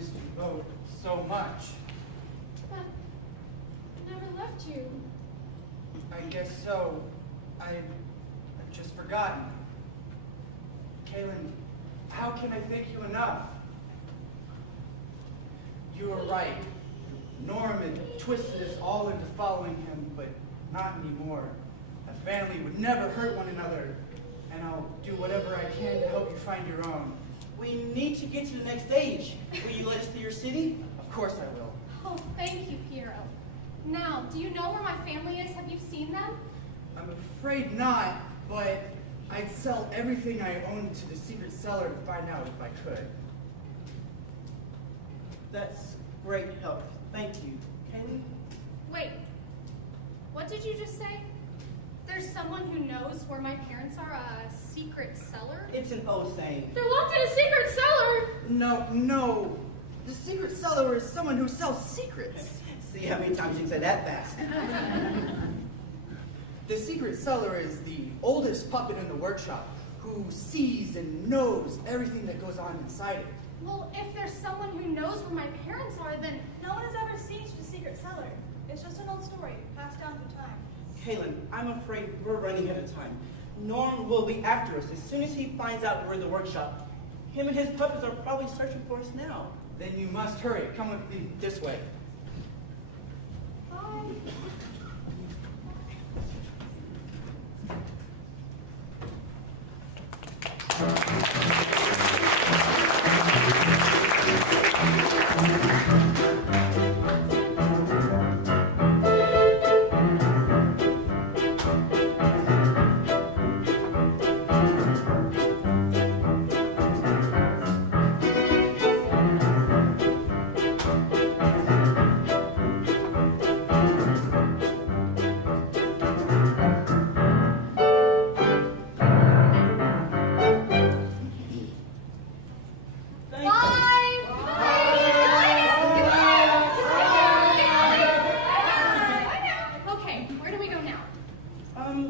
missed you both so much. But I never left you. I guess so. I've just forgotten. Kaylin, how can I thank you enough? You were right. Norm had twisted us all into following him, but not anymore. A family would never hurt one another, and I'll do whatever I can to help you find your own. We need to get to the next stage. Will you let us to your city? Of course I will. Oh, thank you, Piero. Now, do you know where my family is? Have you seen them? I'm afraid not, but I'd sell everything I own to the secret cellar to find out if I could. That's great help. Thank you. Kaylin? Wait, what did you just say? There's someone who knows where my parents are, a secret cellar? It's an old saying. They're locked in a secret cellar! No. The secret cellar is someone who sells secrets. See how many times you can say that fast. The secret cellar is the oldest puppet in the workshop who sees and knows everything that goes on inside it. Well, if there's someone who knows where my parents are, then No one has ever sieged a secret cellar. It's just an old story passed down through time. Kaylin, I'm afraid we're running out of time. Norm will be after us as soon as he finds out we're in the workshop. Him and his puppets are probably searching for us now. Then you must hurry. Come with me this way. bye. Okay, where do we go now?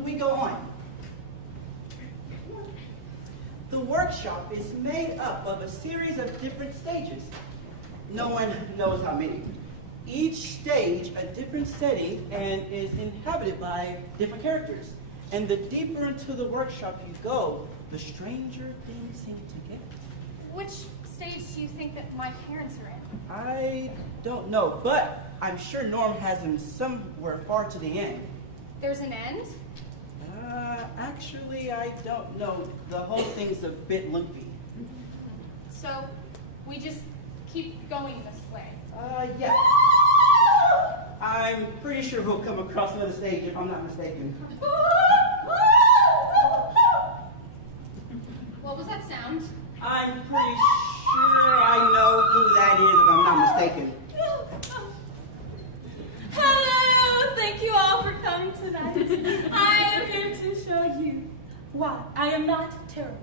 We go on. The workshop is made up of a series of different stages. No one knows how many. Each stage a different setting and is inhabited by different characters. And the deeper into the workshop you go, the stranger things seem to get. Which stage do you think that my parents are in? I don't know, but I'm sure Norm has him somewhere far to the end. There's an end? Actually, I don't know. The whole thing's a bit loopy. So, we just keep going this way. Yeah. I'm pretty sure we'll come across another stage if I'm not mistaken. What was that sound? I'm pretty sure I know who that is if I'm not mistaken. Hello! Thank you all for coming tonight. I am here to show you why I am not terrible.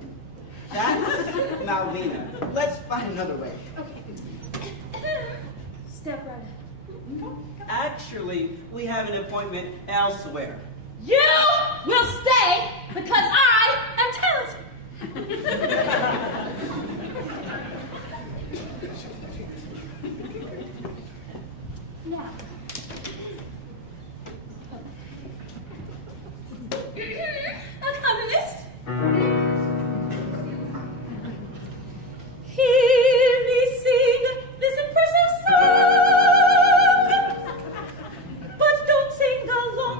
That's Malvina. Let's find another way. Okay. Step right up. Actually, we have an appointment elsewhere. You will stay because I am talented. Now. Accompanist. Hear me sing this impressive song, but don't sing along.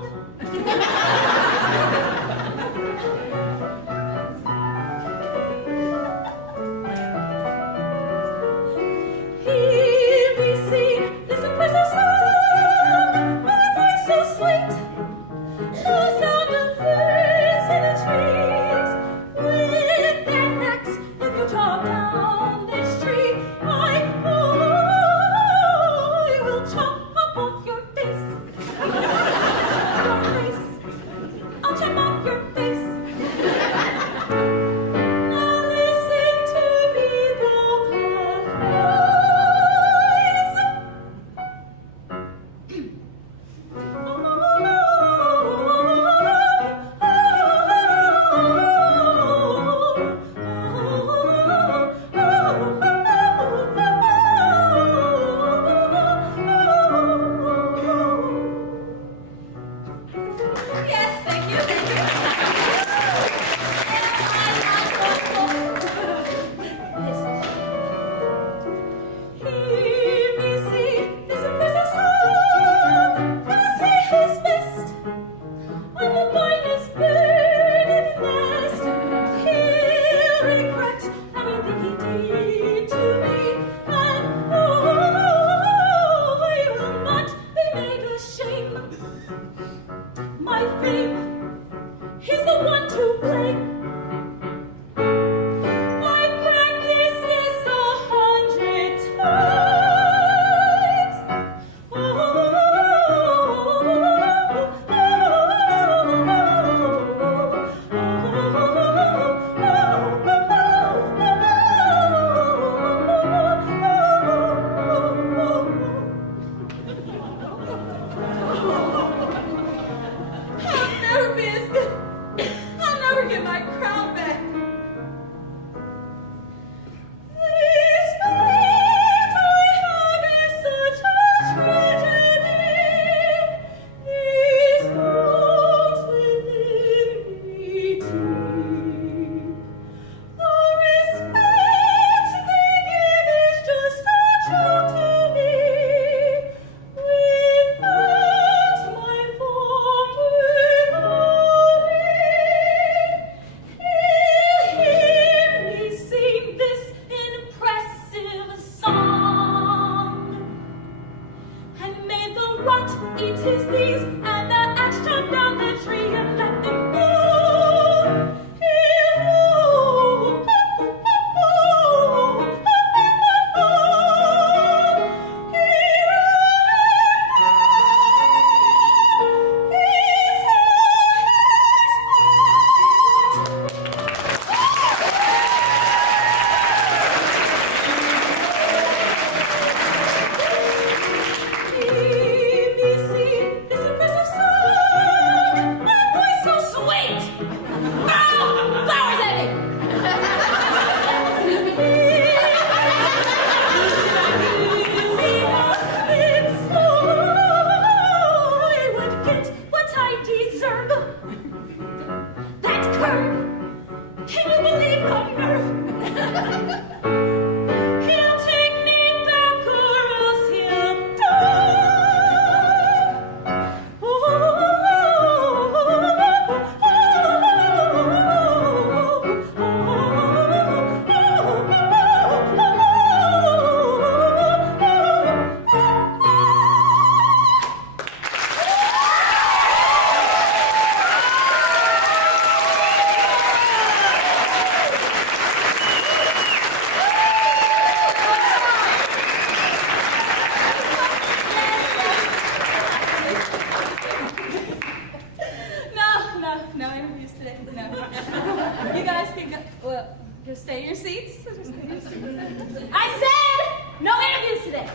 I said no interviews today.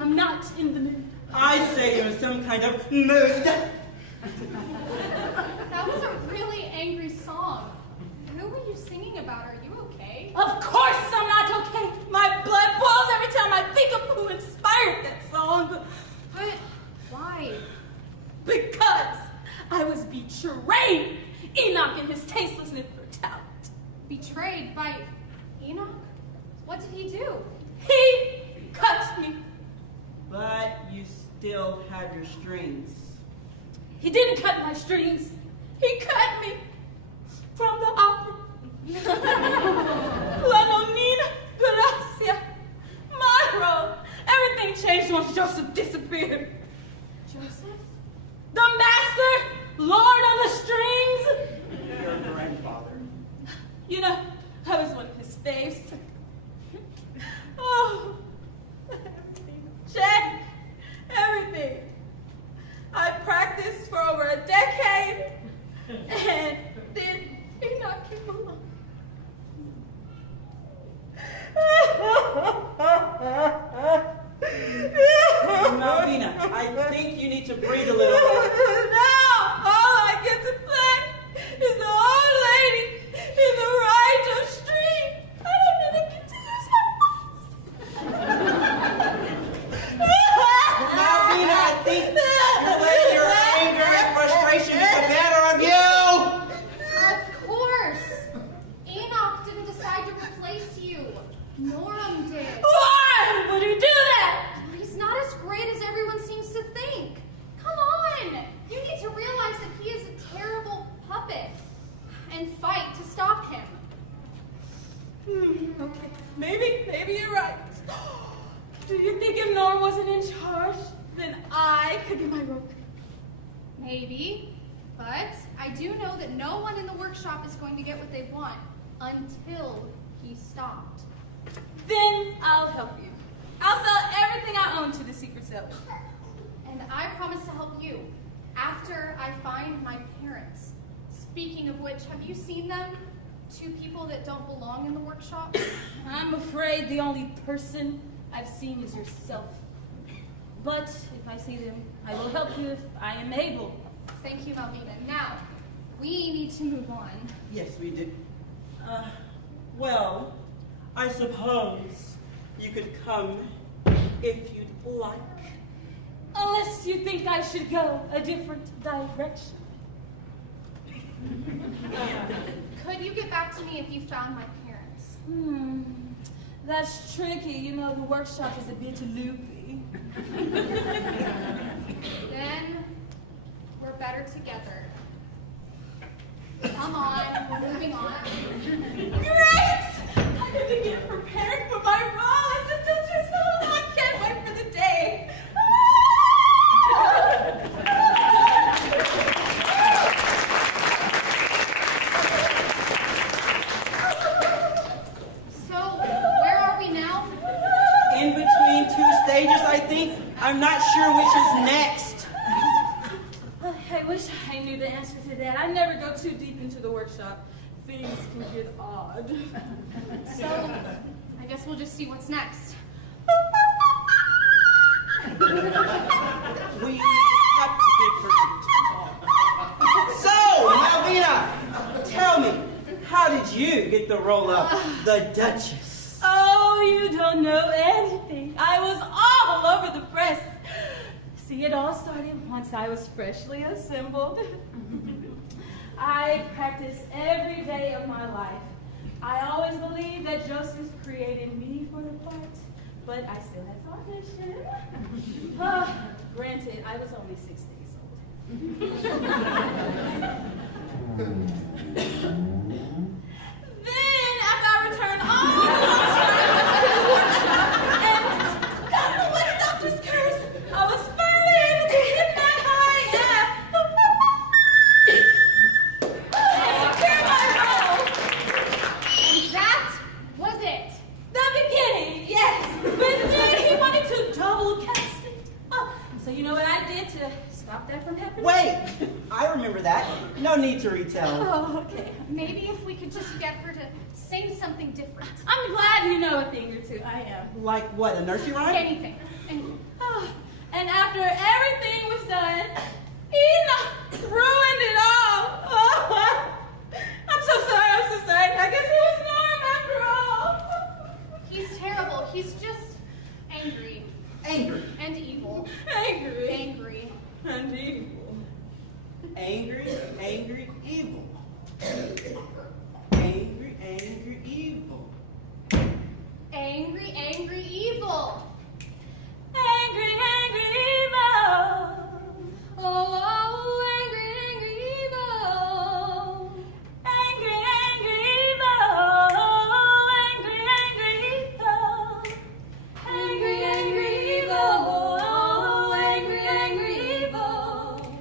I'm not in the mood. I say you're in some kind of mood. That was a really angry song. Who were you singing about? Are you okay? Of course I'm not okay. My blood boils every time I think of who inspired that song. But why? Because I was betrayed. Enoch and his tasteless and brutality. Betrayed by Enoch? What did he do? He cut me. But you still have your strings. He didn't cut my strings. He cut me from the opera. La Nonina Gracia. My role. Everything changed once Joseph disappeared. Joseph? The master, Lord on the strings. Your grandfather. You know, I was one of his faves. Oh, Jay, everything. I practiced for over a decade, and then Enoch came along. Malvina, I think you need to breathe a little more. Now, all I get to play is the old lady in the right of street. I don't even get to use Malvina, I think you're letting your anger and frustration get the better of you. Of course! Enoch didn't decide to replace you. Norm did. Why would he do that? He's not as great as everyone seems to think. Come on! You need to realize that he is a terrible puppet and fight to stop him. Okay, maybe you're right. Do you think if Norm wasn't in charge, then I could be my rope? Maybe, but I do know that no one in the workshop is going to get what they want until he stopped. Then I'll help you. I'll sell everything I own to the secret cell. And I promise to help you after I find my parents. Speaking of which, have you seen them? Two people that don't belong in the workshop? I'm afraid the only person I've seen is yourself. But if I see them, I will help you if I am able. Thank you, Malvina. Now, we need to move on. Yes, we do. Well, I suppose you could come if you'd like. Unless you think I should go a different direction. Could you get back to me if you found my parents? That's tricky. You know, the workshop is a bit loopy. Then we're better together. Come on, we're moving on. Great! I can begin preparing for my role as a Duchess. Oh, I can't wait for the day. So, where are we now? In between two stages, I think. I'm not sure which is next. I wish I knew the answer to that. I never go too deep into the workshop. Things can get odd. So, I guess we'll just see what's next. We have to get person to talk. So, Malvina, tell me, how did you get the role of the Duchess? Oh, you don't know anything. I was all over the press. See, it all started once I was freshly assembled. I practiced every day of my life. I always believed that Joseph created me for the part, but I still had to audition. Granted, I was only 6 days old. Then, after I returned all the instructions to the workshop and got the witch doctor's curse, I was finally able to hit that high and secure my role. And that was it. The beginning, yes. But then he wanted to double cast it. So you know what I did to stop that from happening? Wait, I remember that. No need to retell. Oh, okay. Maybe if we could just get her to Sing something different. I'm glad you know a thing or two. I am. Like what, a nursery rhyme? Anything. Anything. And after everything was done, Enoch ruined it all. I'm so sorry. I guess it was Norm after all. He's terrible. He's just angry. Angry. And evil. Angry. Angry. And evil. Angry, angry, evil. Angry, angry, evil. Angry, angry, evil. Angry, angry, evil. Oh, angry, angry, evil. Angry, angry, evil. Angry, angry, evil. Angry, angry, evil. Angry, angry, evil.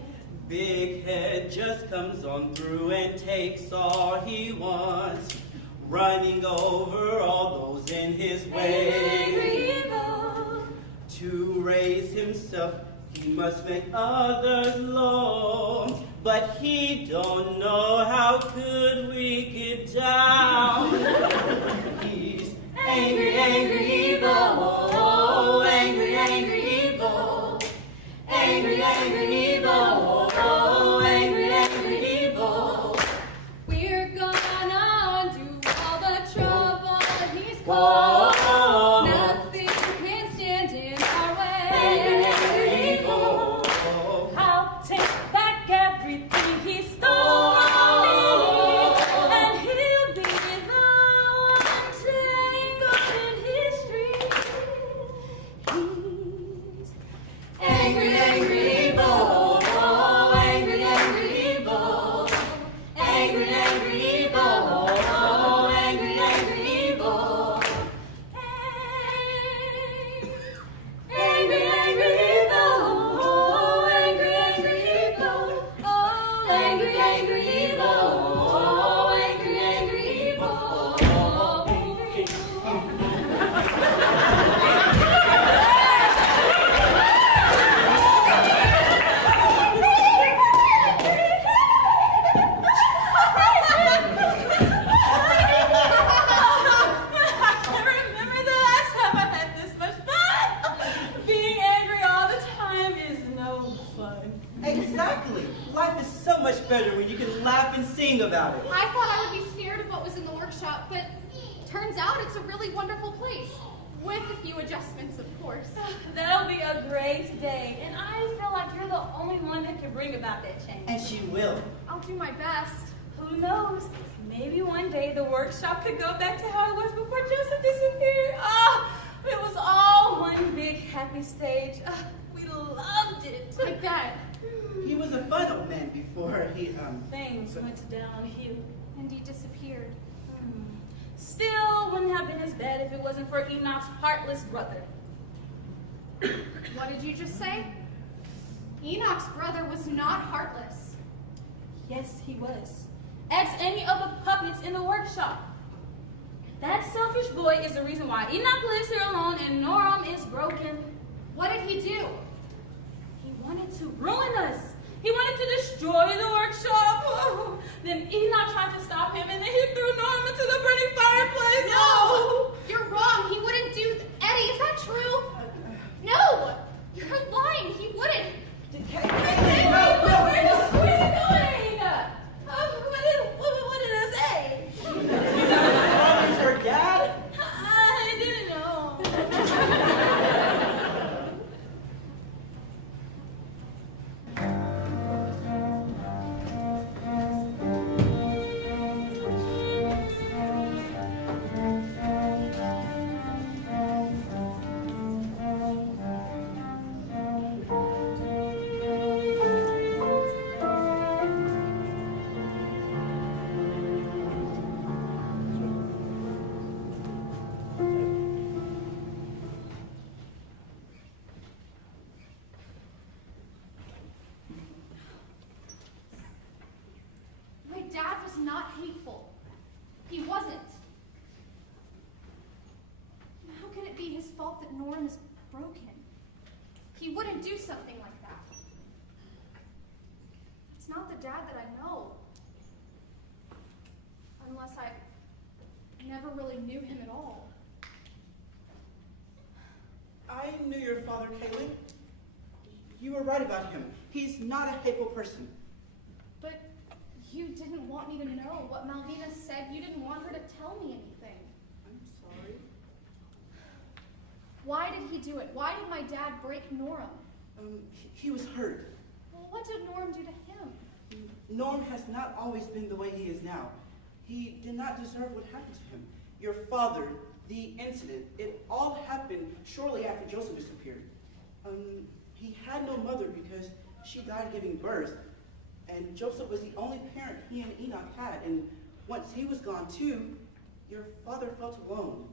Big Head just comes on through and takes all he wants, running over all those in his way. Angry, evil. To raise himself, he must make others low, but he don't know how could we get down. He's angry, angry, evil. Oh, angry, angry, evil. Angry, angry, evil. Oh, angry, angry, evil. We're gonna undo all the trouble he's Whoa. caused. Nothing can stand in our way. Angry, evil. I'll take back everything he stole from me, and he'll be the one tangled in history. He's Angry, angry, evil. Oh, angry, angry, evil. Angry, angry, evil. Oh, angry, angry, evil. Angry, angry, evil. Oh, angry, angry, evil. Oh, angry, angry, evil. Oh, angry, angry, I remember the last time I had this much fun. Being angry all the time is no fun. Exactly. Life is so much better when you can laugh and sing about it. I thought I would be scared of what was in the workshop, but turns out it's a really wonderful place. With a few adjustments, of course. That'll be a great day, and I feel like you're the only one that can bring about that change. And she will. I'll do my best. Who knows? Maybe one day the workshop could go back to how it was before Joseph disappeared. It was all one big happy stage. We loved it. I bet. He was a fun old man before he, Things went downhill. And he disappeared. Still wouldn't have been as bad if it wasn't for Enoch's heartless brother. What did you just say? Enoch's brother was not heartless. Yes, he was. Ask any of the puppets in the workshop. That selfish boy is the reason why Enoch lives here alone and Norm is broken. What did he do? He wanted to ruin us. He wanted to destroy the workshop. Then Enoch tried to stop him, and then he threw Norm into the burning fireplace. No! You're wrong. He wouldn't do... Eddie, is that true? No! You're lying. He wouldn't. Where are you going? What did I say? Robin's her dad? I didn't know. My dad was not hateful. He wasn't. How can it be his fault that Norm is broken? He wouldn't do something like that. It's not the dad that I know. Unless I I never really knew him at all. I knew your father, Kaylin. You were right about him. He's not a hateful person. But you didn't want me to know what Malvina said. You didn't want her to tell me anything. I'm sorry. Why did he do it? Why did my dad break Norm? He was hurt. Well, what did Norm do to him? Norm has not always been the way he is now. He did not deserve what happened to him. Your father, the incident, it all happened shortly after Joseph disappeared. He had no mother because she died giving birth, and Joseph was the only parent he and Enoch had, and once he was gone too, your father felt alone.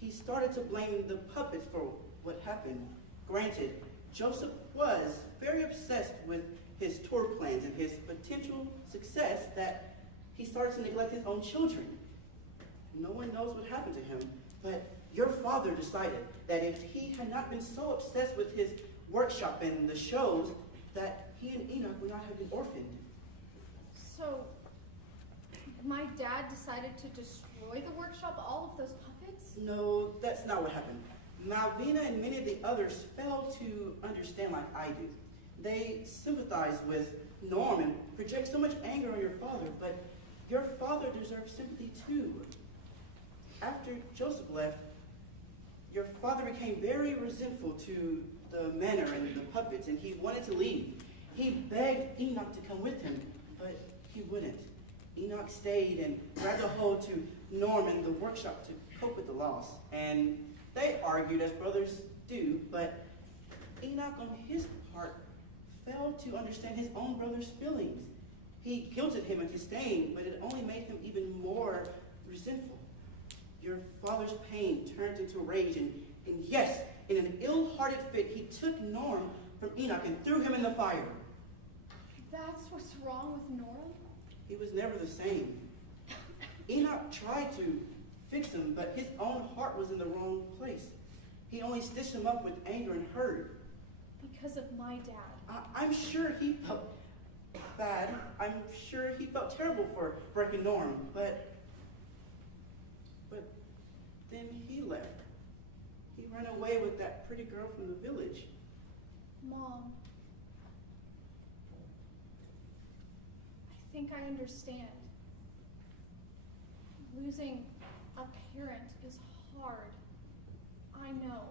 He started to blame the puppets for what happened. Granted, Joseph was very obsessed with his tour plans and his potential success that he started to neglect his own children. No one knows what happened to him, but your father decided that if he had not been so obsessed with his workshop and the shows, that he and Enoch would not have been orphaned. So, my dad decided to destroy the workshop, all of those puppets? No, that's not what happened. Malvina and many of the others failed to understand like I do. They sympathize with Norm and project so much anger on your father, but your father deserves sympathy too. After Joseph left, your father became very resentful to the manor and the puppets, and he wanted to leave. He begged Enoch to come with him, but he wouldn't. Enoch stayed and grabbed a hold to Norm and the workshop to cope with the loss. And they argued as brothers do, but Enoch on his part failed to understand his own brother's feelings. He guilted him into staying, but it only made him even more resentful. Your father's pain turned into rage, and yes, in an ill-hearted fit, he took Norm from Enoch and threw him in the fire. That's what's wrong with Norm? He was never the same. Enoch tried to fix him, but his own heart was in the wrong place. He only stitched him up with anger and hurt. Because of my dad. I'm sure he felt bad. I'm sure he felt terrible for breaking Norm, but then he left. He ran away with that pretty girl from the village. Mom, I think I understand. Losing a parent is hard. I know.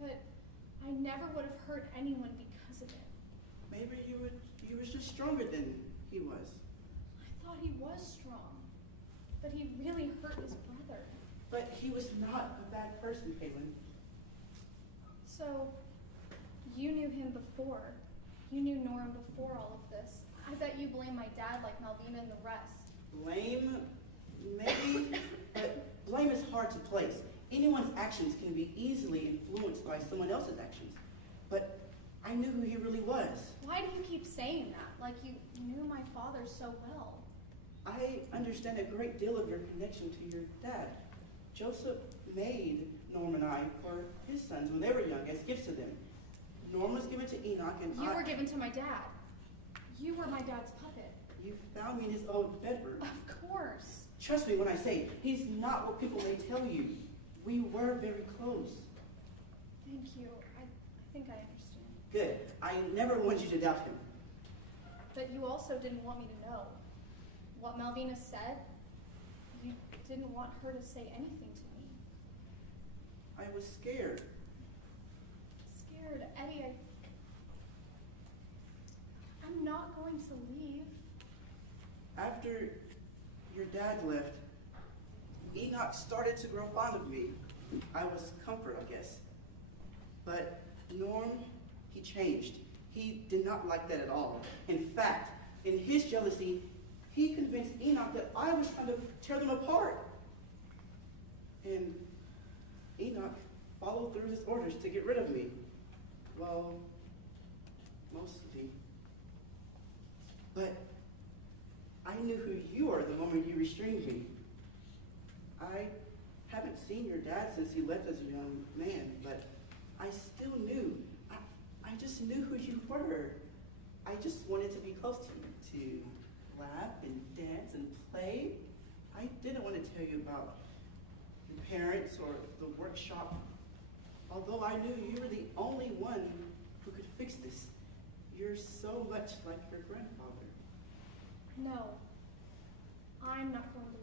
But I never would have hurt anyone because of it. Maybe you were just stronger than he was. I thought he was strong, but he really hurt his brother. But he was not a bad person, Kaylin. So, you knew him before. You knew Norm before all of this. I bet you blame my dad like Malvina and the rest. Blame? Maybe, but blame is hard to place. Anyone's actions can be easily influenced by someone else's actions. But I knew who he really was. Why do you keep saying that, like you knew my father so well? I understand a great deal of your connection to your dad. Joseph made Norm and I for his sons when they were young as gifts to them. Norm was given to Enoch and You were given to my dad. You were my dad's puppet. You found me in his old bedroom. Of course. Trust me when I say, he's not what people may tell you. We were very close. Thank you. I think I understand. Good. I never wanted you to doubt him. But you also didn't want me to know. What Malvina said, you didn't want her to say anything to me. I was scared. Scared, Eddie, I'm not going to leave. After your dad left, Enoch started to grow fond of me. I was comfort, I guess. But Norm, he changed. He did not like that at all. In fact, in his jealousy, he convinced Enoch that I was trying to tear them apart. And Enoch followed through his orders to get rid of me. Well, mostly. But I knew who you were the moment you restrained me. I haven't seen your dad since he left as a young man, but I still knew. I just knew who you were. I just wanted to be close to you, to laugh and dance and play. I didn't want to tell you about your parents or the workshop, although I knew you were the only one who could fix this. You're so much like your grandfather. No, I'm not going to leave.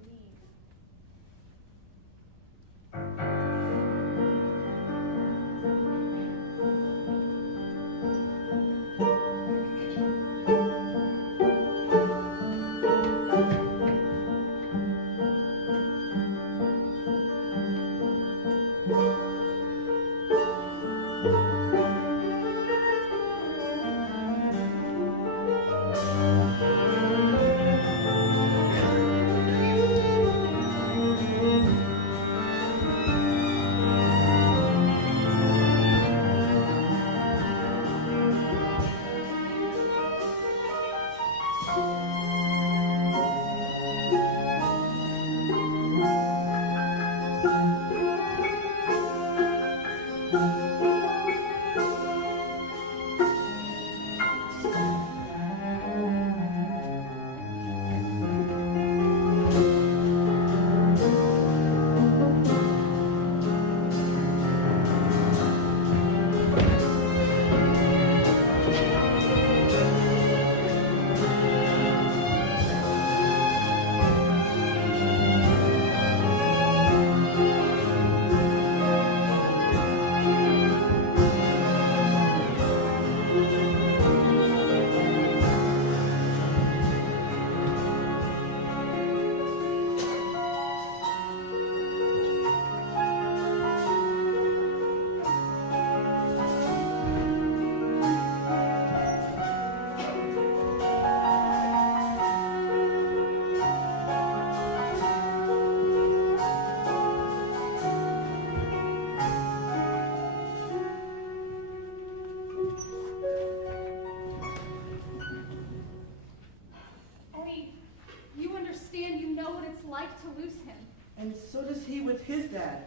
Like to lose him. And so does he with his dad,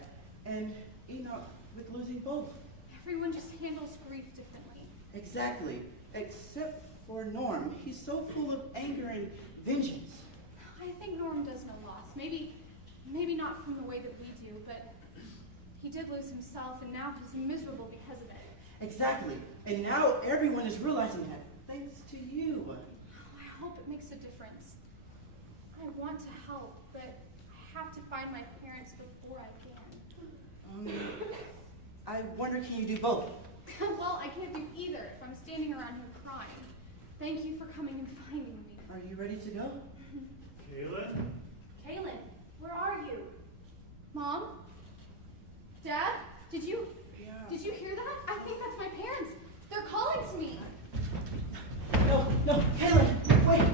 and Enoch with losing both. Everyone just handles grief differently. Exactly, except for Norm. He's so full of anger and vengeance. I think Norm does know loss. Maybe not from the way that we do, but he did lose himself, and now he's miserable because of it. Exactly, and now everyone is realizing that, thanks to you. I hope it makes a difference. I want to help, but I have to find my parents before I can. I wonder, can you do both? Well, I can't do either if I'm standing around here crying. Thank you for coming and finding me. Are you ready to go? Kaylin? Kaylin, where are you? Mom? Dad? Did you hear that? I think that's my parents. They're calling to me. No, Kaylin, wait.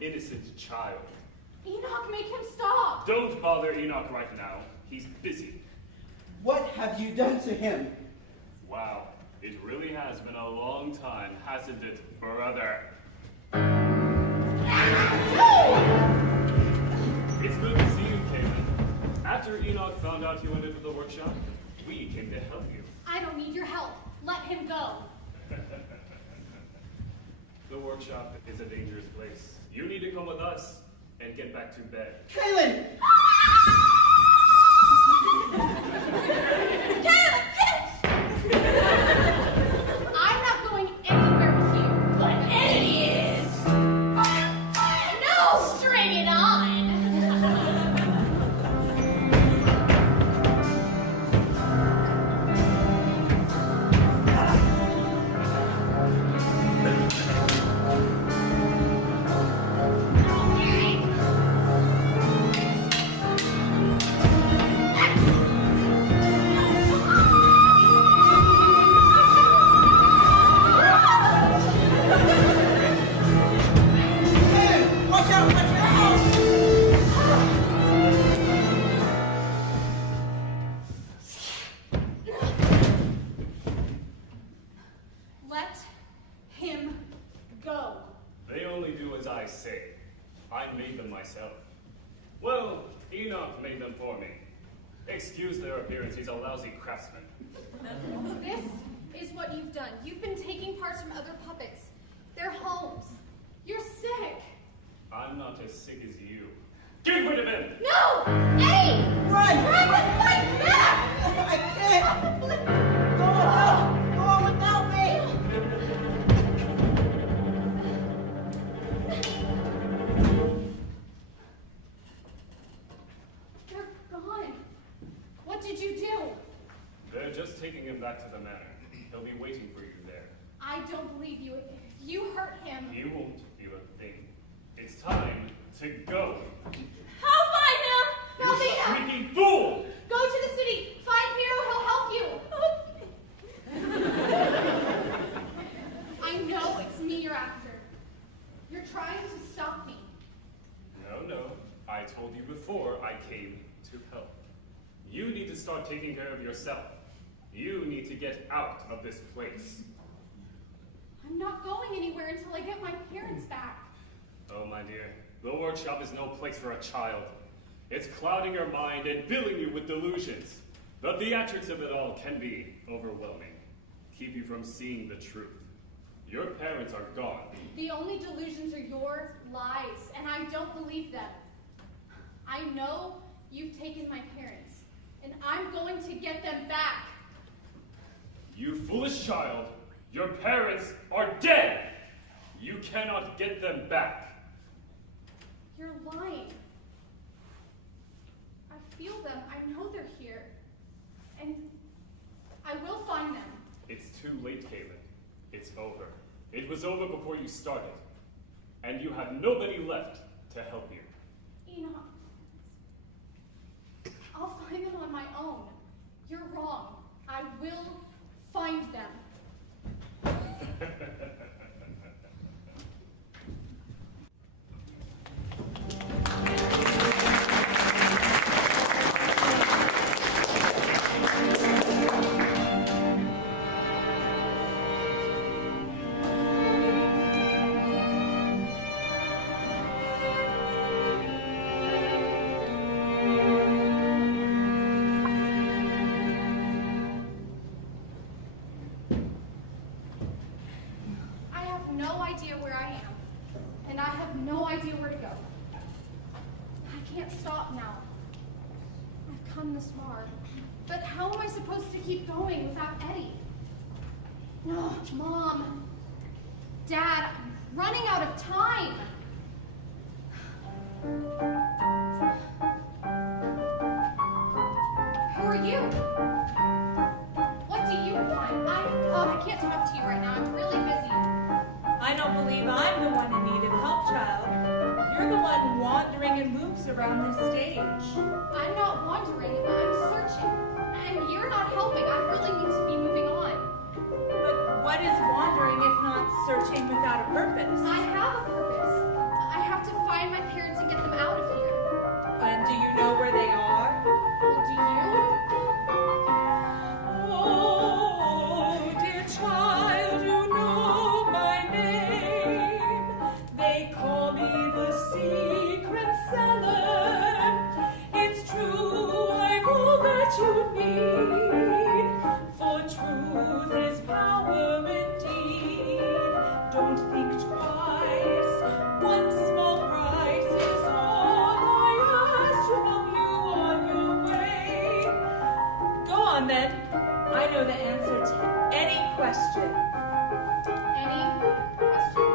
Innocent child. Enoch, make him stop! Don't bother Enoch right now. He's busy. What have you done to him? Wow, it really has been a long time, hasn't it, brother? It's good to see you, Kaylin. After Enoch found out you went into the workshop, we came to help you. I don't need your help. Let him go. The workshop is a dangerous place. You need to come with us. and get back to bed. Kaylin! I'm not going anywhere with you. But Eddie is. No, string it on. Kaylin, watch out! Watch out! Let him go. They only do as I say. I made them myself. Well, Enoch made them for me. Excuse their appearance, he's a lousy craftsman. This is what you've done. You've been taking parts from other puppets, their homes. You're sick. I'm not as sick as you. Get rid of him! No! Eddie! Run! Fight back! I can't! Go on! Go on without me! They're gone. What did you do? They're just taking him back to the manor. He'll be waiting for you there. I don't believe you. If you hurt him. You won't feel a thing. It's time to go. I'll find him! Melvina! Shrieking fool! Go to the city. Find Piero. He'll help you. I know it's me you're after. You're trying to stop me. No. I told you before I came to help. You need to start taking care of yourself. You need to get out of this place. I'm not going anywhere until I get my parents back. Oh, my dear, the workshop is no place for a child. It's clouding your mind and filling you with delusions. The theatrics of it all can be overwhelming. Keep you from seeing the truth. Your parents are gone. The only delusions are your lies, and I don't believe them. I know you've taken my parents, and I'm going to get them back. You foolish child, your parents are dead. You cannot get them back. You're lying. I feel them. I know they're here. And I will find them. It's too late, Kaylin. It's over. It was over before you started. And you have nobody left to help you. Enoch. I'll find them on my own. You're wrong. I will find them. I have no idea where I am, and I have no idea where to go. I can't stop now. I've come this far, but how am I supposed to keep going without Eddie? No, Mom, Dad, I'm running out of time. Who are you? What do you want? I can't talk to you right now. I'm really busy. I don't believe I'm the one in need of help, child. You're the one wandering in loops around this stage. I'm not wandering. I'm searching. And you're not helping. I really need to be moving on. But what is wandering if not searching without a purpose? I have a purpose. I have to find my parents and get them out of here. And do you know where they are? Well, do you? Oh, dear child, you know my name. They call me the secret seller. It's true, I've all that you need. For truth is power indeed. Don't think twice. One small price is all on then. I know the answer to any question. Any question?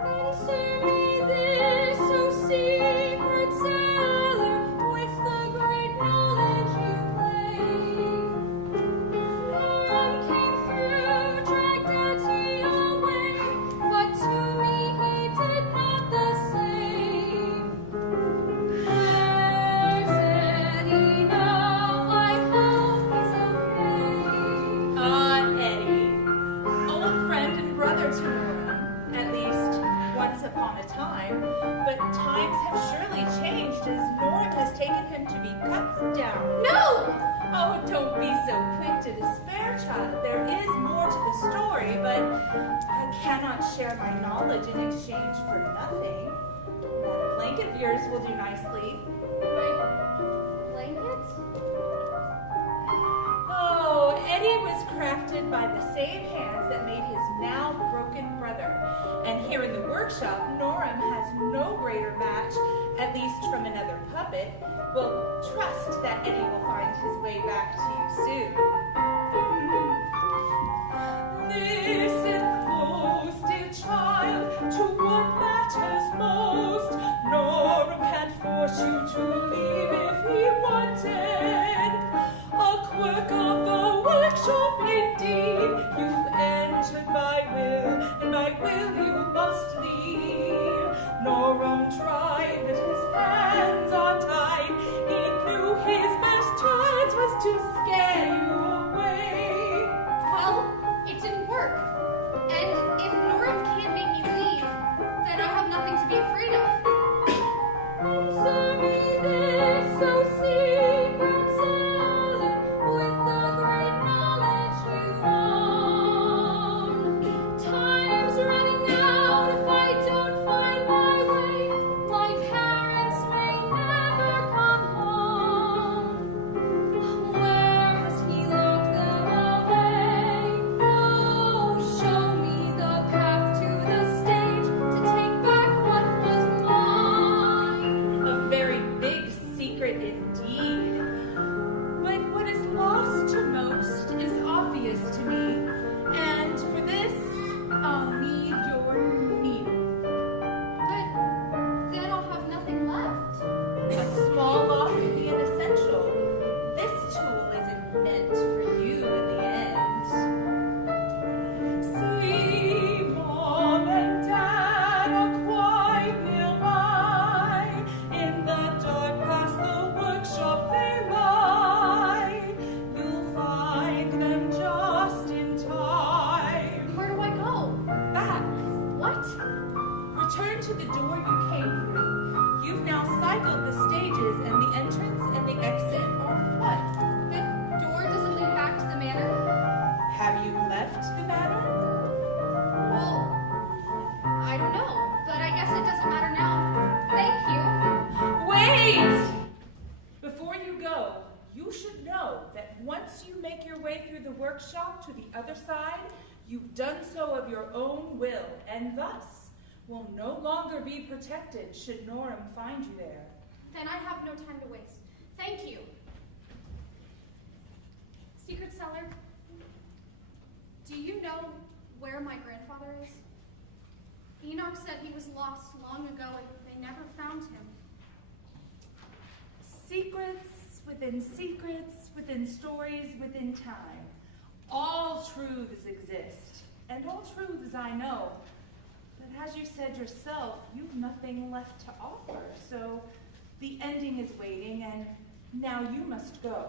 Answer me this, O secret sailor, with the great knowledge you claim. None came through, dragged Dati away, but to me he did not the same. Where's Eddie now? I hope he's okay. Eddie, old friend and brother to Nora, at least once upon a time, but times have surely changed as Nora has taken him to be cut down. No! Oh, don't be so quick to despair, child. There is more to the story, but I cannot share my knowledge in exchange for nothing. That blanket of yours will do nicely. My blanket? Oh, Eddie was crafted by the same hands that made his now broken brother. And here in the workshop, Norum has no greater match, at least from another puppet. Well, trust that Eddie will find his way back to you soon. Listen close, dear child, to what matters most. Norum can't force you to leave if he wanted. A quirk of the workshop indeed. You entered by will, and by will you must leave. Norum tried, but his hands are tied. He knew his best chance was to scare you away. Well, it didn't work. And if Norum can't make me leave, then I have nothing to be afraid of. Answer me this, O secret sailor, with the great knowledge you own. Time's running out if I don't find my way. My parents may never come home. Where has he locked them away? Oh, show me the path to the stage to take back what was mine. A very big secret indeed. But what is lost to most is obvious to me. And for this, I'll need your needle. But then I'll have nothing left. A small loss would be an essential. This tool isn't meant for you in the end. See, Mom and Dad are quite nearby. In the dark past the workshop they lie. You'll find them just in time. Where do I go? Back. What? Return to the door you came through. You've now cycled the stages, and the entrance and the exit are what? The door doesn't lead back to the manor? Have you left the manor? Well, I don't know, but I guess it doesn't matter now. Thank you. Wait! Before you go, you should know that once you make your way through the workshop to the other side, you've done so of your own will, and thus will no longer be protected should Norum find you there. Then I have no time to waste. Thank you. Secret Cellar, do you know where my grandfather is? Enoch said he was lost long ago and they never found him. Secrets within stories within time. All truths exist, and all truths I know. But as you said yourself, you've nothing left to offer, so the ending is waiting, and now you must go.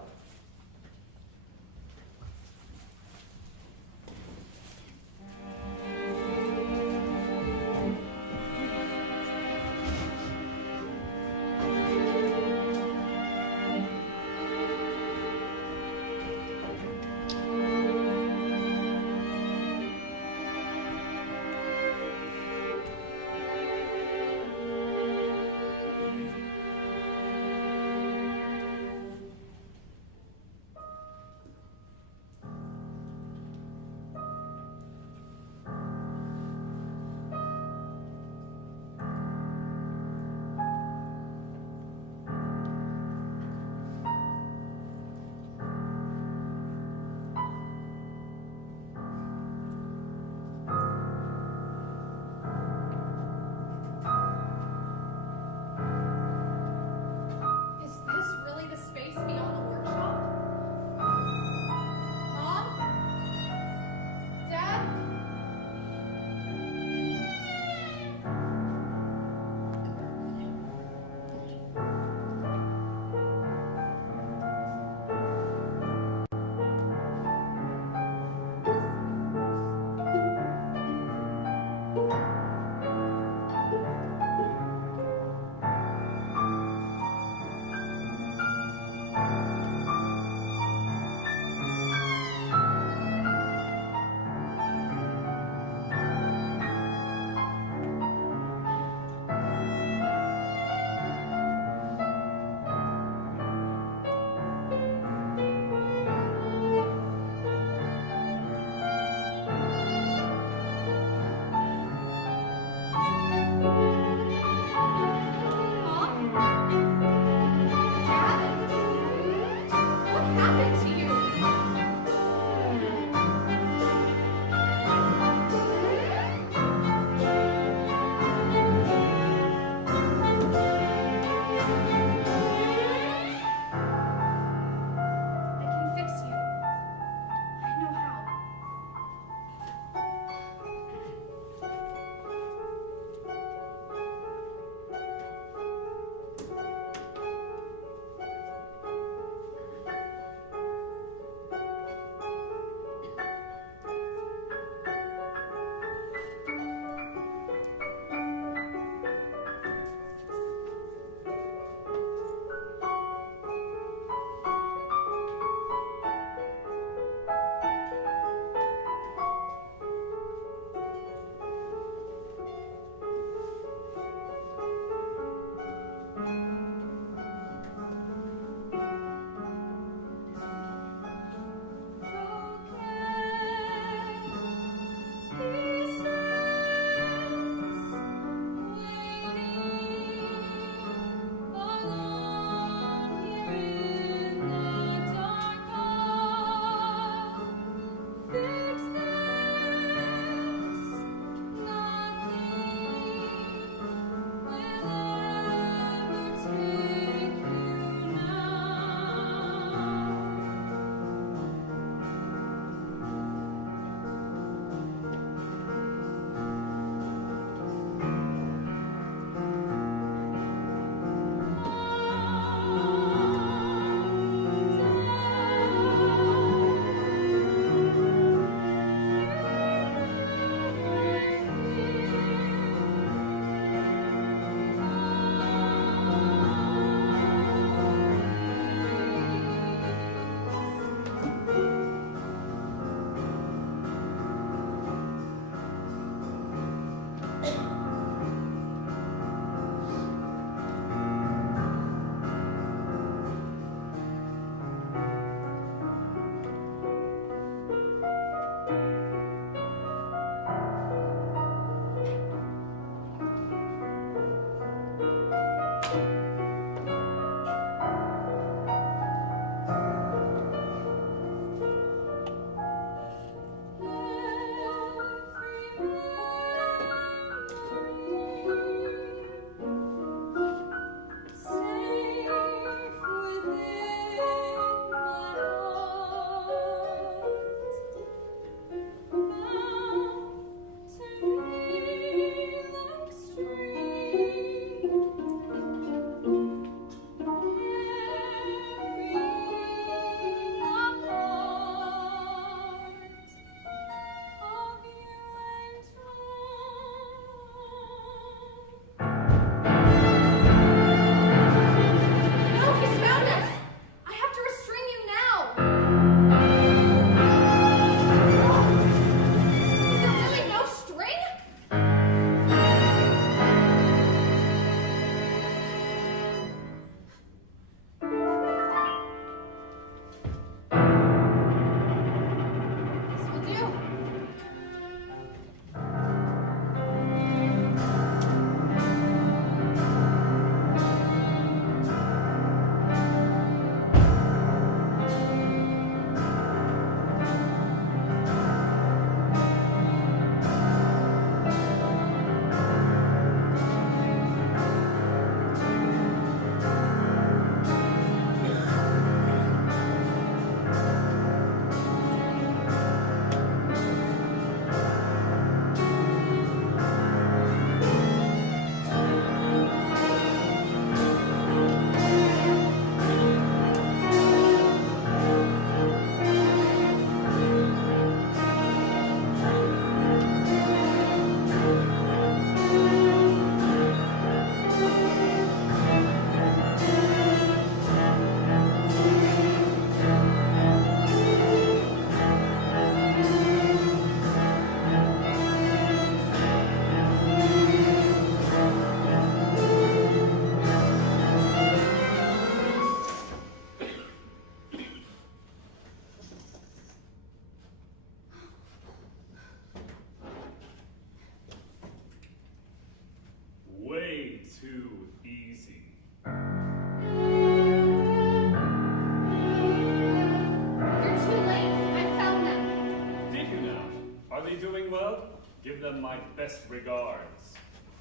well, give them my best regards.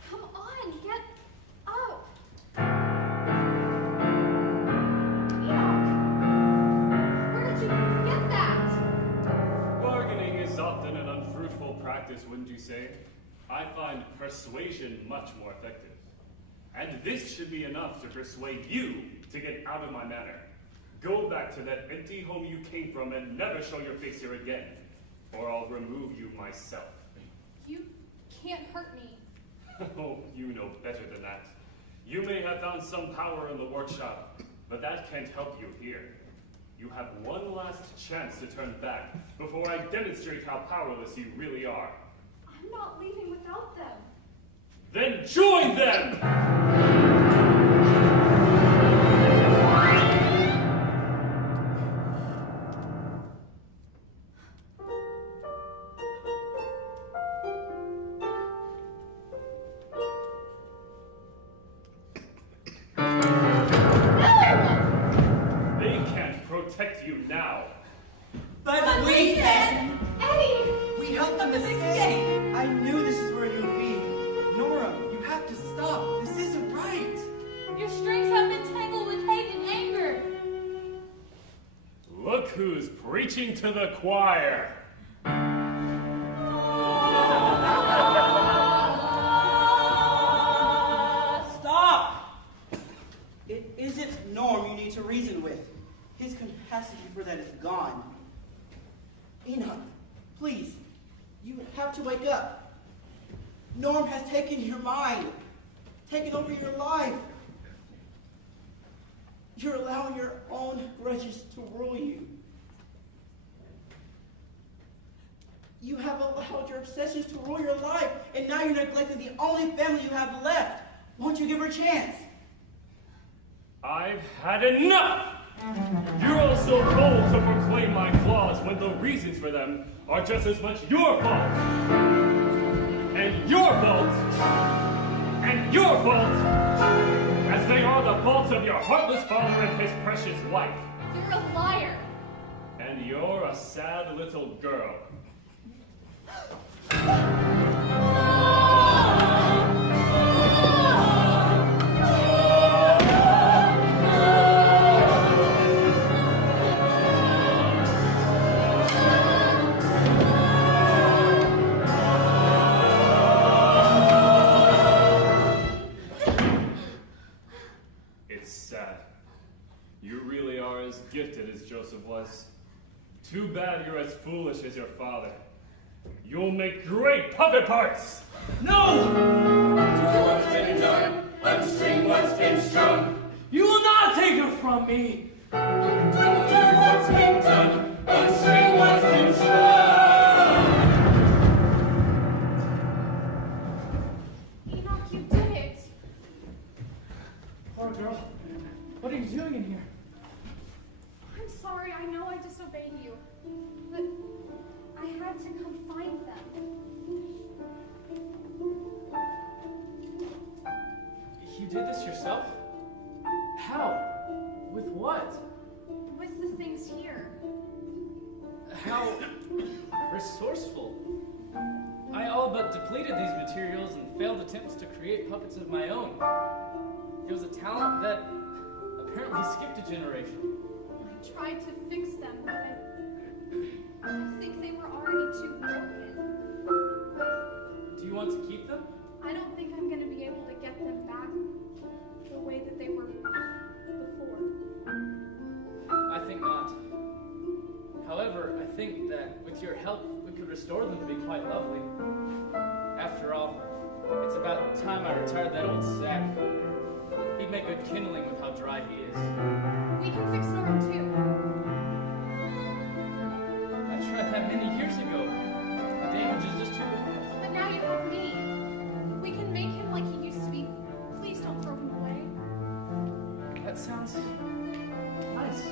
Come on, get up. Enoch, where did you get that? Bargaining is often an unfruitful practice, wouldn't you say? I find persuasion much more effective. And this should be enough to persuade you to get out of my manor. Go back to that empty home you came from and never show your face here again, or I'll remove you myself. You can't hurt me. Oh, you know better than that. You may have found some power in the workshop, but that can't help you here. You have one last chance to turn back before I demonstrate how powerless you really are. I'm not leaving without them. Then join them! They can't protect you now. But we can! Eddie! We helped them escape! I knew this is where you'd be. Nora, you have to stop. This isn't right. Your strings have been tangled with hate and anger. Look who's preaching to the choir. Stop! It isn't Norm you need to reason with. His capacity for that is gone. Enoch, please, you have to wake up. Norm has taken your mind, taken over your life. You're allowing your own grudges to rule you. You have allowed your obsessions to rule your life, and now you're neglecting the only family you have left. Won't you give her a chance? I've had enough! You're all so bold to proclaim my flaws when the reasons for them are just as much your fault. And your fault. And your fault. As they are the fault of your heartless father and his precious wife. You're a liar. And you're a sad little girl. It's sad. You really are as gifted as Joseph was. Too bad you're as foolish as your father. You'll make great puppet parts! No! Do what's been done, unstring what's been strung. You will not take her from me. Do what's been done, unstring what's been strung. Enoch, you did it. Poor girl. What are you doing in here? I'm sorry, I know I disobeyed you, but I had to come find them. You did this yourself? How? With what? With the things here. How resourceful. I all but depleted these materials and failed attempts to create puppets of my own. It was a talent that apparently skipped a generation. I tried to fix them, but I think they were already too broken. Do you want to keep them? I don't think I'm going to be able to get them back the way that they were before. I think not. However, I think that with your help, we could restore them to be quite lovely. After all, it's about time I retired that old sack. He'd make good kindling with how dry he is. We can fix Norm too. I tried that many years ago. The damage is just too bad. But now you have me. We can make him like he used to be. Please don't throw him away. That sounds nice.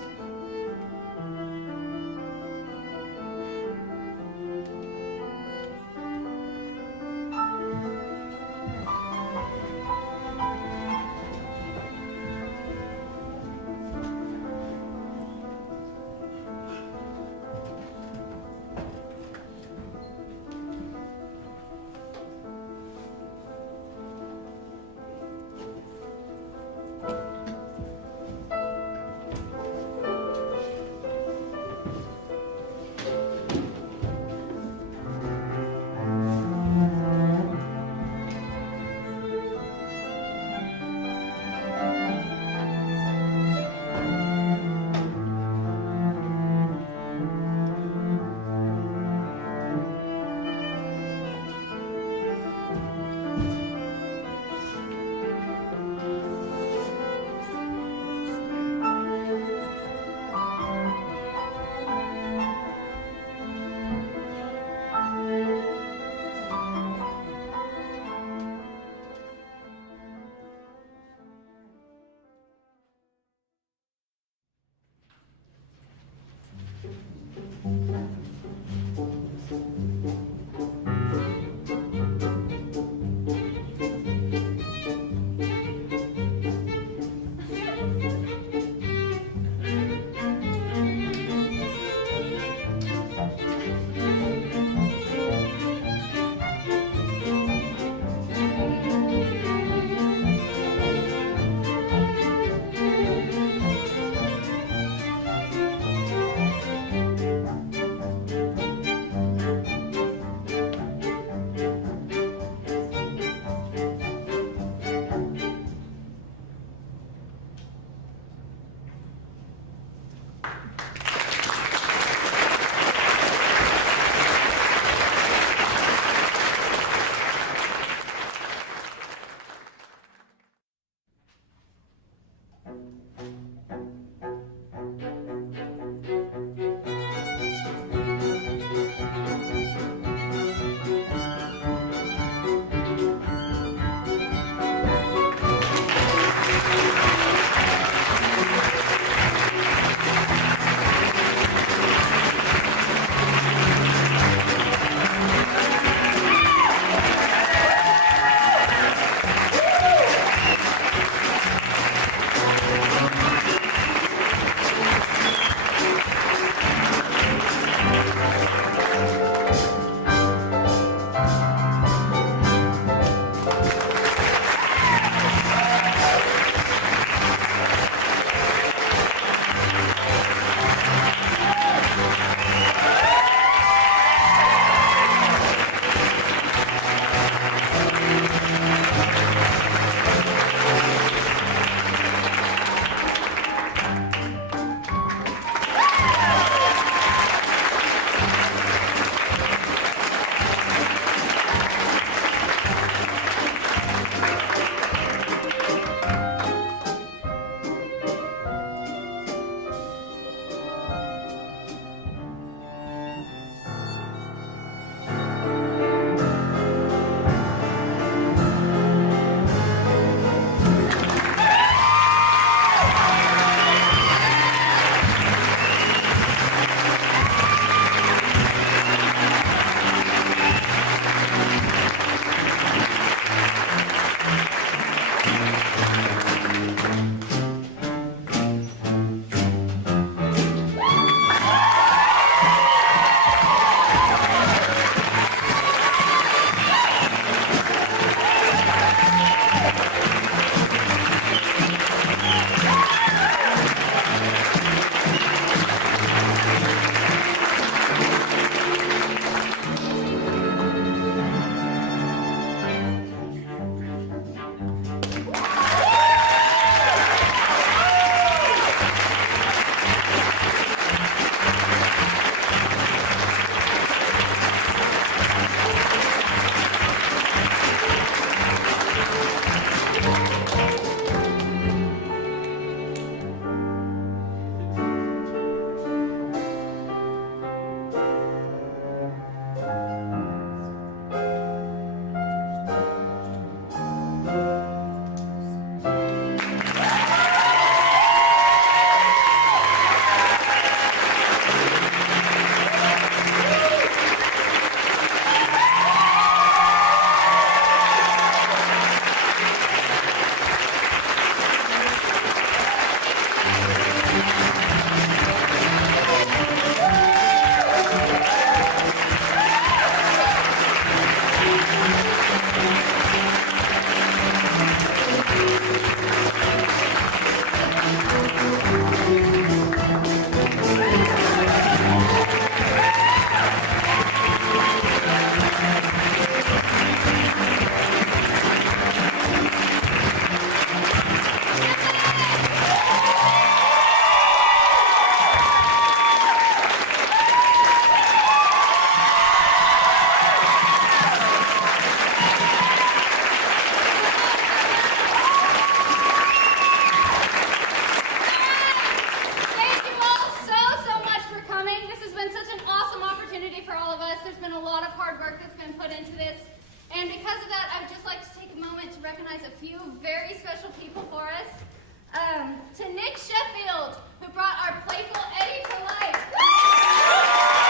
To Nick Sheffield, who brought our Playful Eddie to life.